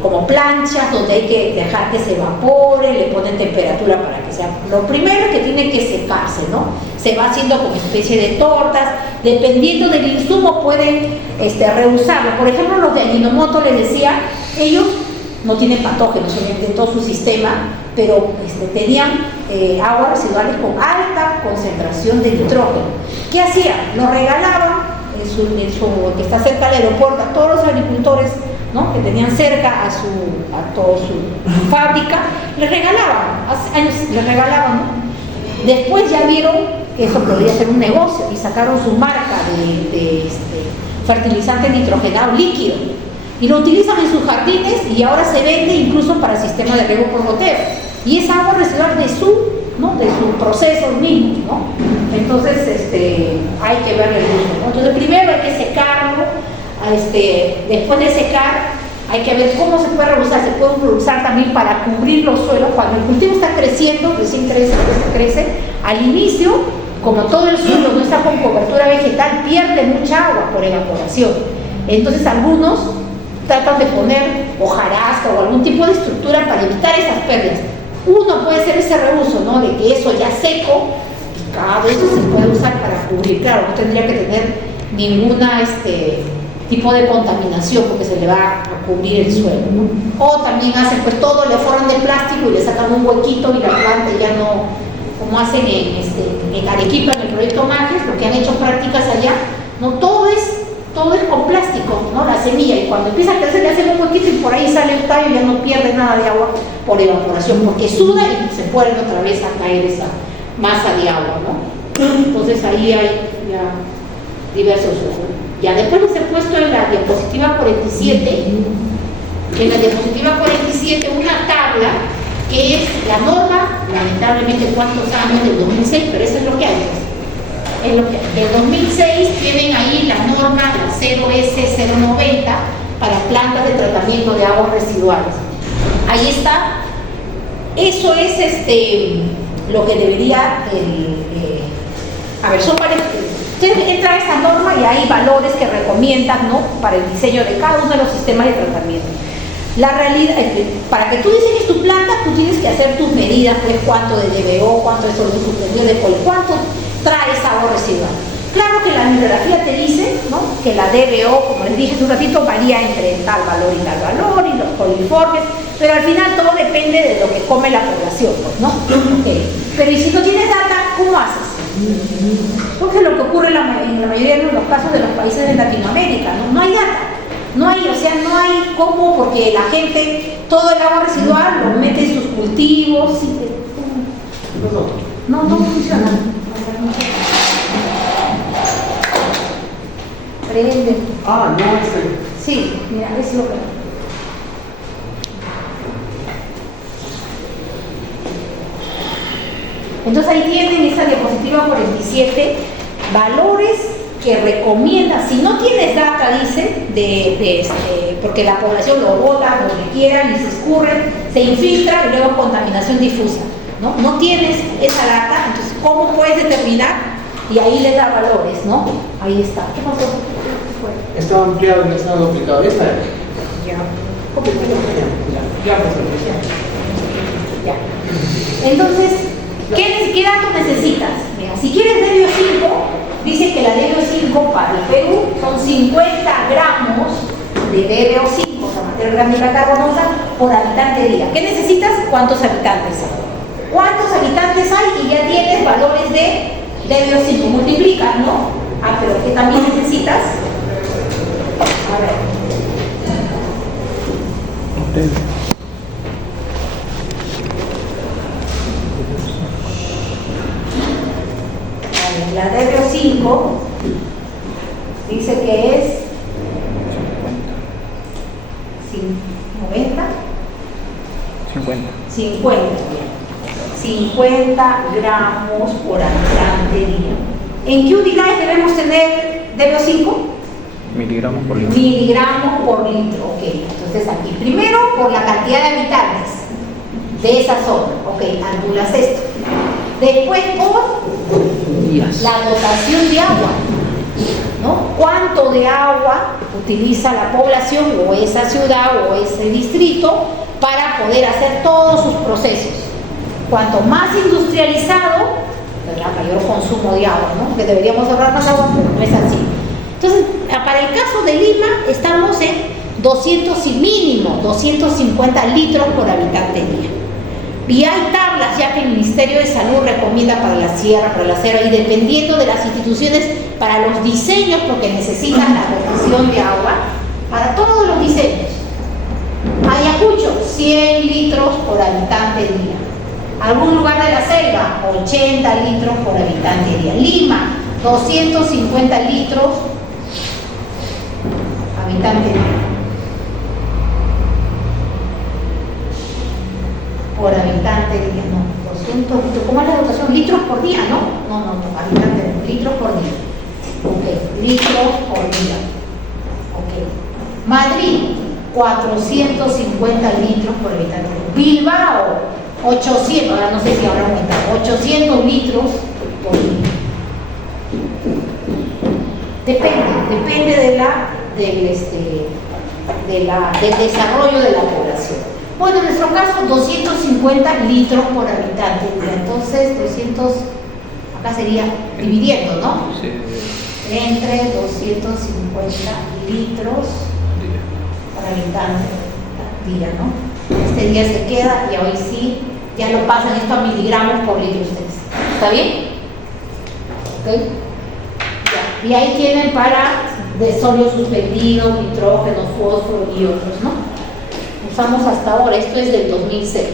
como planchas donde hay que dejar que se evapore, le ponen temperatura para que sea. Lo primero es que tiene que secarse, ¿no? Se va haciendo como especie de tortas, dependiendo del insumo pueden reusarlo. Por ejemplo, los de Ajinomoto, les decía, ellos no tienen patógenos en todo su sistema, pero tenían aguas residuales con alta concentración de nitrógeno. ¿Qué hacían? Lo regalaban que está cerca del aeropuerto, a todos los agricultores, ¿no? Que tenían cerca a toda su fábrica, les regalaban, hace años les regalaban, ¿no? Después ya vieron que eso podría ser un negocio y sacaron su marca de fertilizante nitrogenado líquido y lo utilizan en sus jardines y ahora se vende incluso para el sistema de riego por goteo y es agua residual de su proceso mismo, ¿no? Entonces hay que ver el uso, ¿no? Entonces primero hay que secarlo, después de secar hay que ver cómo se puede reusar. Se puede reusar también para cubrir los suelos cuando el cultivo está creciendo, recién crece, al inicio, como todo el suelo no está con cobertura vegetal, pierde mucha agua por evaporación. Entonces algunos tratan de poner hojarasca o algún tipo de estructura para evitar esas pérdidas. Uno puede ser ese reuso, ¿no? De que eso ya seco, cada vez se puede usar para cubrir. Claro, no tendría que tener ninguna tipo de contaminación porque se le va a cubrir el suelo, ¿no? O también hacen pues todo, le forran de plástico y le sacan un huequito y la planta ya no, como hacen en Arequipa, en el proyecto Majes, lo que han hecho prácticas allá, no, todo es con plástico, ¿no? La semilla, y cuando empieza a crecer le hacen un huequito y por ahí sale el tallo y ya no pierde nada de agua por evaporación, porque suda y se vuelve otra vez a caer esa masa de agua, ¿no? Entonces ahí hay ya diversos usos. Ya después les he puesto en la diapositiva 47, una tabla que es la norma, lamentablemente cuántos años, del 2006, pero eso es lo que hay. En el 2006 tienen ahí la norma, la 0S090 para plantas de tratamiento de aguas residuales. Ahí está. Eso es lo que debería son varios. Entra a esa norma y hay valores que recomiendan, ¿no? Para el diseño de cada uno de los sistemas de tratamiento. La realidad es que para que tú diseñes tu planta, tú tienes que hacer tus medidas, pues cuánto de DBO, cuánto de sólido suspendido de poli, cuánto trae esa agua residual. Claro que la bibliografía te dice, ¿no? Que la DBO, como les dije hace un ratito, varía entre tal valor y tal valor, y los coliformes, pero al final todo depende de lo que come la población, pues, ¿no? Okay. Pero y si no tienes data, ¿cómo haces? Porque lo que ocurre en la mayoría de los casos de los países de Latinoamérica, ¿no? No hay data. No hay cómo, porque la gente, todo el agua residual lo mete en sus cultivos. No funciona. Prende. Ah, no, Sí, mira, es lo que. Entonces ahí tienen esa diapositiva 47, valores que recomienda, si no tienes data, dice, porque la población lo bota donde quieran y se escurre, se infiltra y luego contaminación difusa, ¿no? No tienes esa data, entonces ¿cómo puedes determinar? Y ahí les da valores, ¿no? Ahí está. ¿Qué pasó? ¿Qué fue? Estaba ampliado y estaba duplicado. ¿Esta? Ya. Ya. Ya. Entonces, ¿qué datos necesitas? Mira, si quieres Delio 5, dice que la Delio 5 para el Perú son 50 gramos de Delio 5, o sea, materia orgánica carbonosa, por habitante día. ¿Qué necesitas? ¿Cuántos habitantes hay? ¿Cuántos habitantes hay? Y ya tienes valores de Delio 5. Multiplicas, ¿no? Ah, pero ¿qué también necesitas? A ver. La Delio 5 dice que es 90, 50 gramos por habitante día. ¿En qué unidades debemos tener Delio 5? Miligramos por litro. Miligramos por litro, ok. Entonces aquí, primero por la cantidad de habitantes de esa zona, ok, anulas esto. Después por la dotación de agua, ¿no? ¿Cuánto de agua utiliza la población o esa ciudad o ese distrito para poder hacer todos sus procesos? Cuanto más industrializado, tendrá mayor consumo de agua, ¿no? Que deberíamos ahorrar más agua, pero no es así. Entonces, para el caso de Lima, estamos en 200 y mínimo 250 litros por habitante día. Y hay tablas ya que el Ministerio de Salud recomienda para la sierra, para la selva, y dependiendo de las instituciones, para los diseños, porque necesitan la retención de agua, para todos los diseños. Ayacucho, 100 litros por habitante día. Algún lugar de la selva, 80 litros por habitante día. Lima, 250 litros habitante día. Por habitante día, no, 200 litros. ¿Cómo es la dotación? Litros por día, ¿no? No, habitante, litros por día. Ok, litros por día. Ok. Madrid, 450 litros por habitante. Bilbao, 800, ahora no sé si habrá aumentado, 800 litros por día. Depende del desarrollo de la población. Bueno, en nuestro caso, 250 litros por habitante. Entonces, 200, acá sería dividiendo, ¿no? Sí. Entre 250 litros por habitante día, ¿no? Este día se queda y hoy sí, ya lo pasan esto a miligramos por litro ustedes. ¿Está bien? ¿Ok? Ya. Y ahí tienen para de sólido suspendido, nitrógeno, fósforo y otros, ¿no? Usamos hasta ahora, esto es del 2006.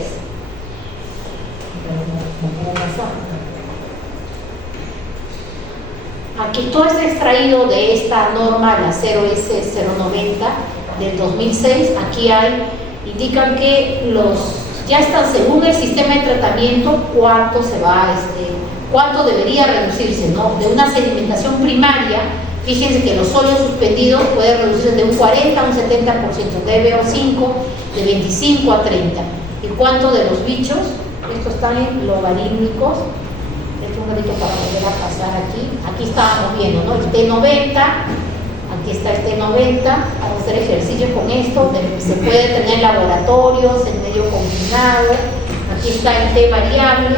Aquí todo está extraído de esta norma, la 0S090 del 2006. Aquí indican que ya están según el sistema de tratamiento cuánto debería reducirse, ¿no? De una sedimentación primaria. Fíjense que los sólidos suspendidos pueden reducirse de un 40 a un 70%, de BO5 de 25 a 30. ¿Y cuánto de los bichos? Estos están en logarítmicos. Este es un gráfico para volver a pasar aquí. Aquí estábamos viendo, ¿no? El T90, aquí está el T90. Vamos a hacer ejercicio con esto. Se puede tener en laboratorios, en medio confinado. Aquí está el T variable.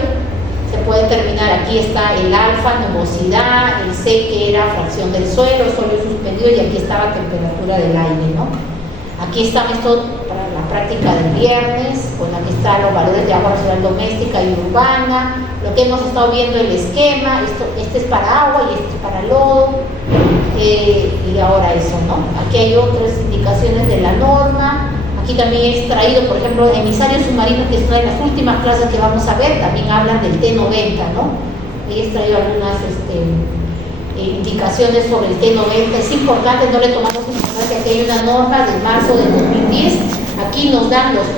Se puede terminar, aquí está el alfa, nubosidad, el C que era fracción del suelo, sólido suspendido, y aquí estaba temperatura del aire, ¿no? Aquí están estos para la práctica del viernes, con aquí están los valores de agua residual doméstica y urbana, lo que hemos estado viendo el esquema, este es para agua y este es para lodo, y ahora eso, ¿no? Aquí hay otras indicaciones de la norma. Aquí también he extraído, por ejemplo, emisarios submarinos, que es una de las últimas clases que vamos a ver, también hablan del T90, ¿no? He extraído algunas indicaciones sobre el T90. Es importante, no le tomamos importancia, que hay una norma de marzo del 2010. Aquí nos dan los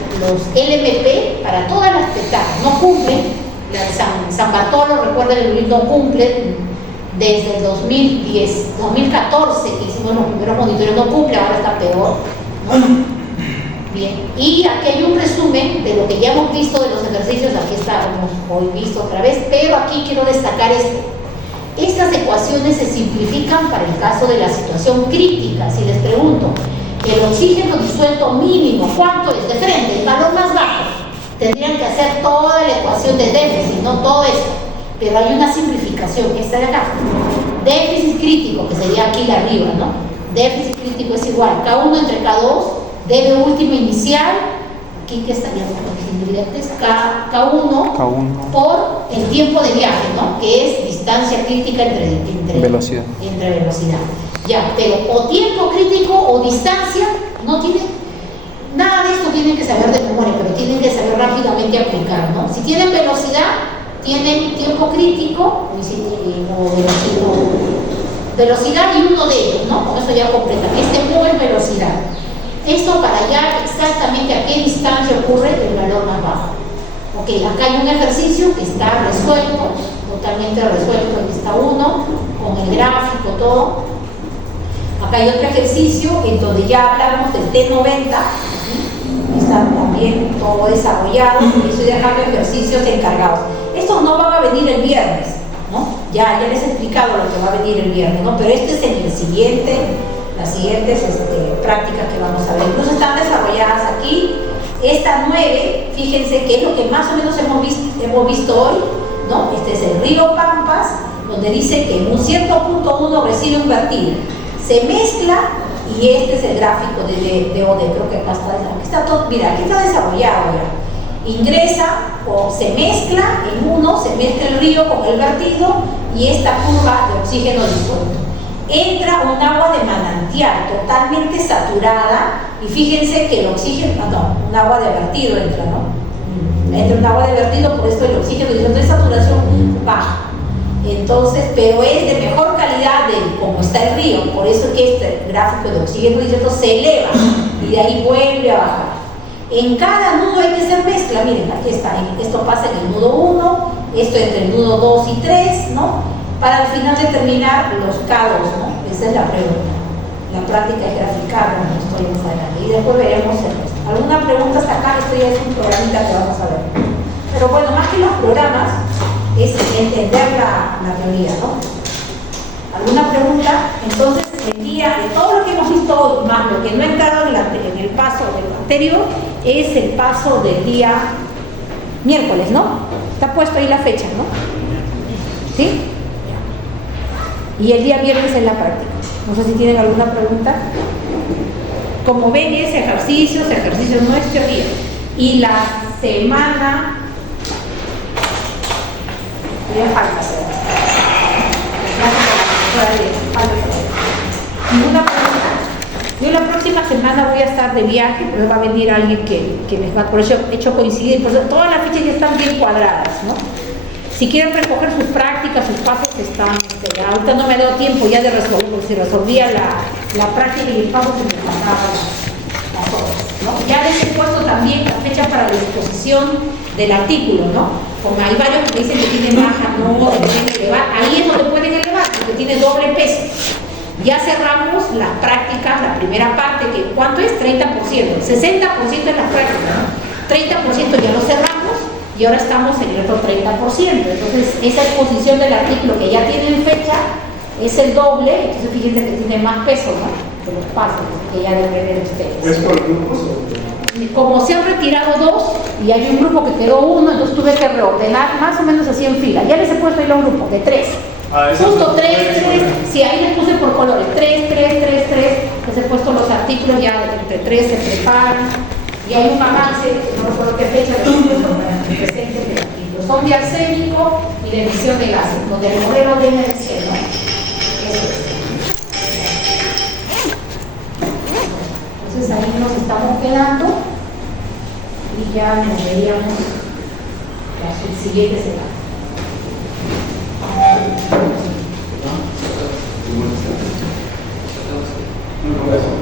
LMP para todas las pescadas, no cumplen San Bartolo, recuerden, el Luis no cumple desde el 2014 que hicimos los primeros monitores, no cumple, ahora está peor, ¿no? Bien, y aquí hay un resumen de lo que ya hemos visto de los ejercicios, aquí estamos hoy visto otra vez, pero aquí quiero destacar esto. Estas ecuaciones se simplifican para el caso de la situación crítica. Si les pregunto, el oxígeno disuelto mínimo, ¿cuánto es? De frente, el valor más bajo. Tendrían que hacer toda la ecuación de déficit, no todo esto. Pero hay una simplificación, esta de acá. Déficit crítico, que sería aquí la arriba, ¿no? Déficit crítico es igual, K1 entre K2, debe último inicial, aquí que estaríamos corrigiendo directos, K1 por el tiempo de viaje, ¿no? Que es distancia crítica entre velocidad. Ya, pero o tiempo crítico o distancia, no tiene, nada de esto tienen que saber de memoria, pero tienen que saber rápidamente aplicar, ¿no? Si tienen velocidad, tienen tiempo crítico o velocidad y uno de ellos, ¿no? Con eso ya completa. Este U es velocidad. Esto para hallar exactamente a qué distancia ocurre el valor más bajo. Ok, acá hay un ejercicio que está resuelto, totalmente resuelto, aquí está uno, con el gráfico, todo. Acá hay otro ejercicio en donde ya hablamos del T90, está también todo desarrollado, y estoy dejando ejercicios encargados. Estos no van a venir el viernes, ¿no? Ya les he explicado lo que va a venir el viernes, ¿no? Pero este es en el siguiente, las siguientes prácticas que vamos a ver. Incluso están desarrolladas aquí. Esta 9, fíjense que es lo que más o menos hemos visto hoy, ¿no? Este es el río Pampas, donde dice que en un cierto punto uno recibe un vertido. Se mezcla y este es el gráfico de OD, creo que acá está todo, mira, aquí está desarrollado ya. Ingresa o se mezcla en uno, se mezcla el río con el vertido y esta curva de oxígeno disuelto. Entra un agua de manantial totalmente saturada y fíjense que el oxígeno, un agua de vertido entra, ¿no? Entra un agua de vertido, por eso el oxígeno disuelto de saturación baja. Entonces, pero es de mejor calidad de como está el río, por eso que este gráfico de oxígeno disuelto se eleva y de ahí vuelve a bajar. En cada nudo hay que hacer mezcla, miren, aquí está, esto pasa en el nudo 1, esto entre el nudo 2 y 3, ¿no? Para al final determinar los K2, ¿no? Esa es la pregunta. La práctica es graficar, ¿no? Estoy más adelante. Y después veremos el resto. ¿Alguna pregunta hasta acá? Esto ya es un programita que vamos a ver. Pero bueno, más que los programas, es entender la teoría, ¿no? ¿Alguna pregunta? Entonces, el día de todo lo que hemos visto hoy, más lo que no he entrado en el paso del anterior, es el paso del día miércoles, ¿no? Está puesto ahí la fecha, ¿no? ¿Sí? Y el día viernes en la práctica. No sé si tienen alguna pregunta. Como ven, es ejercicios no es teoría. Y la semana... ya falta hacer. ¿Ninguna pregunta? Yo la próxima semana voy a estar de viaje, pero va a venir alguien que me va, por eso he hecho coincidir, por eso todas las fichas ya están bien cuadradas, ¿no? Si quieren recoger sus prácticas, sus pasos están, ahorita no me ha dado tiempo ya de resolver, porque si resolvía la práctica y el paso se me pasaba las horas, ¿no? Ya les he puesto también la fecha para la disposición del artículo, ¿no? Como hay varios que dicen que tienen baja, no, que tienen que elevar, ahí es donde pueden elevar, porque tiene doble peso. Ya cerramos las prácticas, la primera parte, que ¿cuánto es? 30%, 60% en las prácticas, ¿no? 30% ya lo cerramos y ahora estamos en el otro 30%. Entonces, esa exposición del artículo que ya tiene fecha es el doble, entonces fíjense que tiene más peso, ¿no? De los pasos que ya deben ver ustedes. ¿Es por grupos? Como se han retirado dos y hay un grupo que quedó uno, entonces tuve que reordenar más o menos así en fila. Ya les he puesto ahí los grupos de 3. Justo 3, sí, ahí les puse por colores, 3, 3, 3, 3, les he puesto los artículos ya entre 3 se preparan y hay un avance, no recuerdo qué fecha, les he puesto para que presenten el artículo. Son de arsénico y de emisión de gases, donde el modelo de energía, ¿no? Eso es. Entonces ahí nos estamos quedando y ya nos veríamos la siguiente semana. Gracias.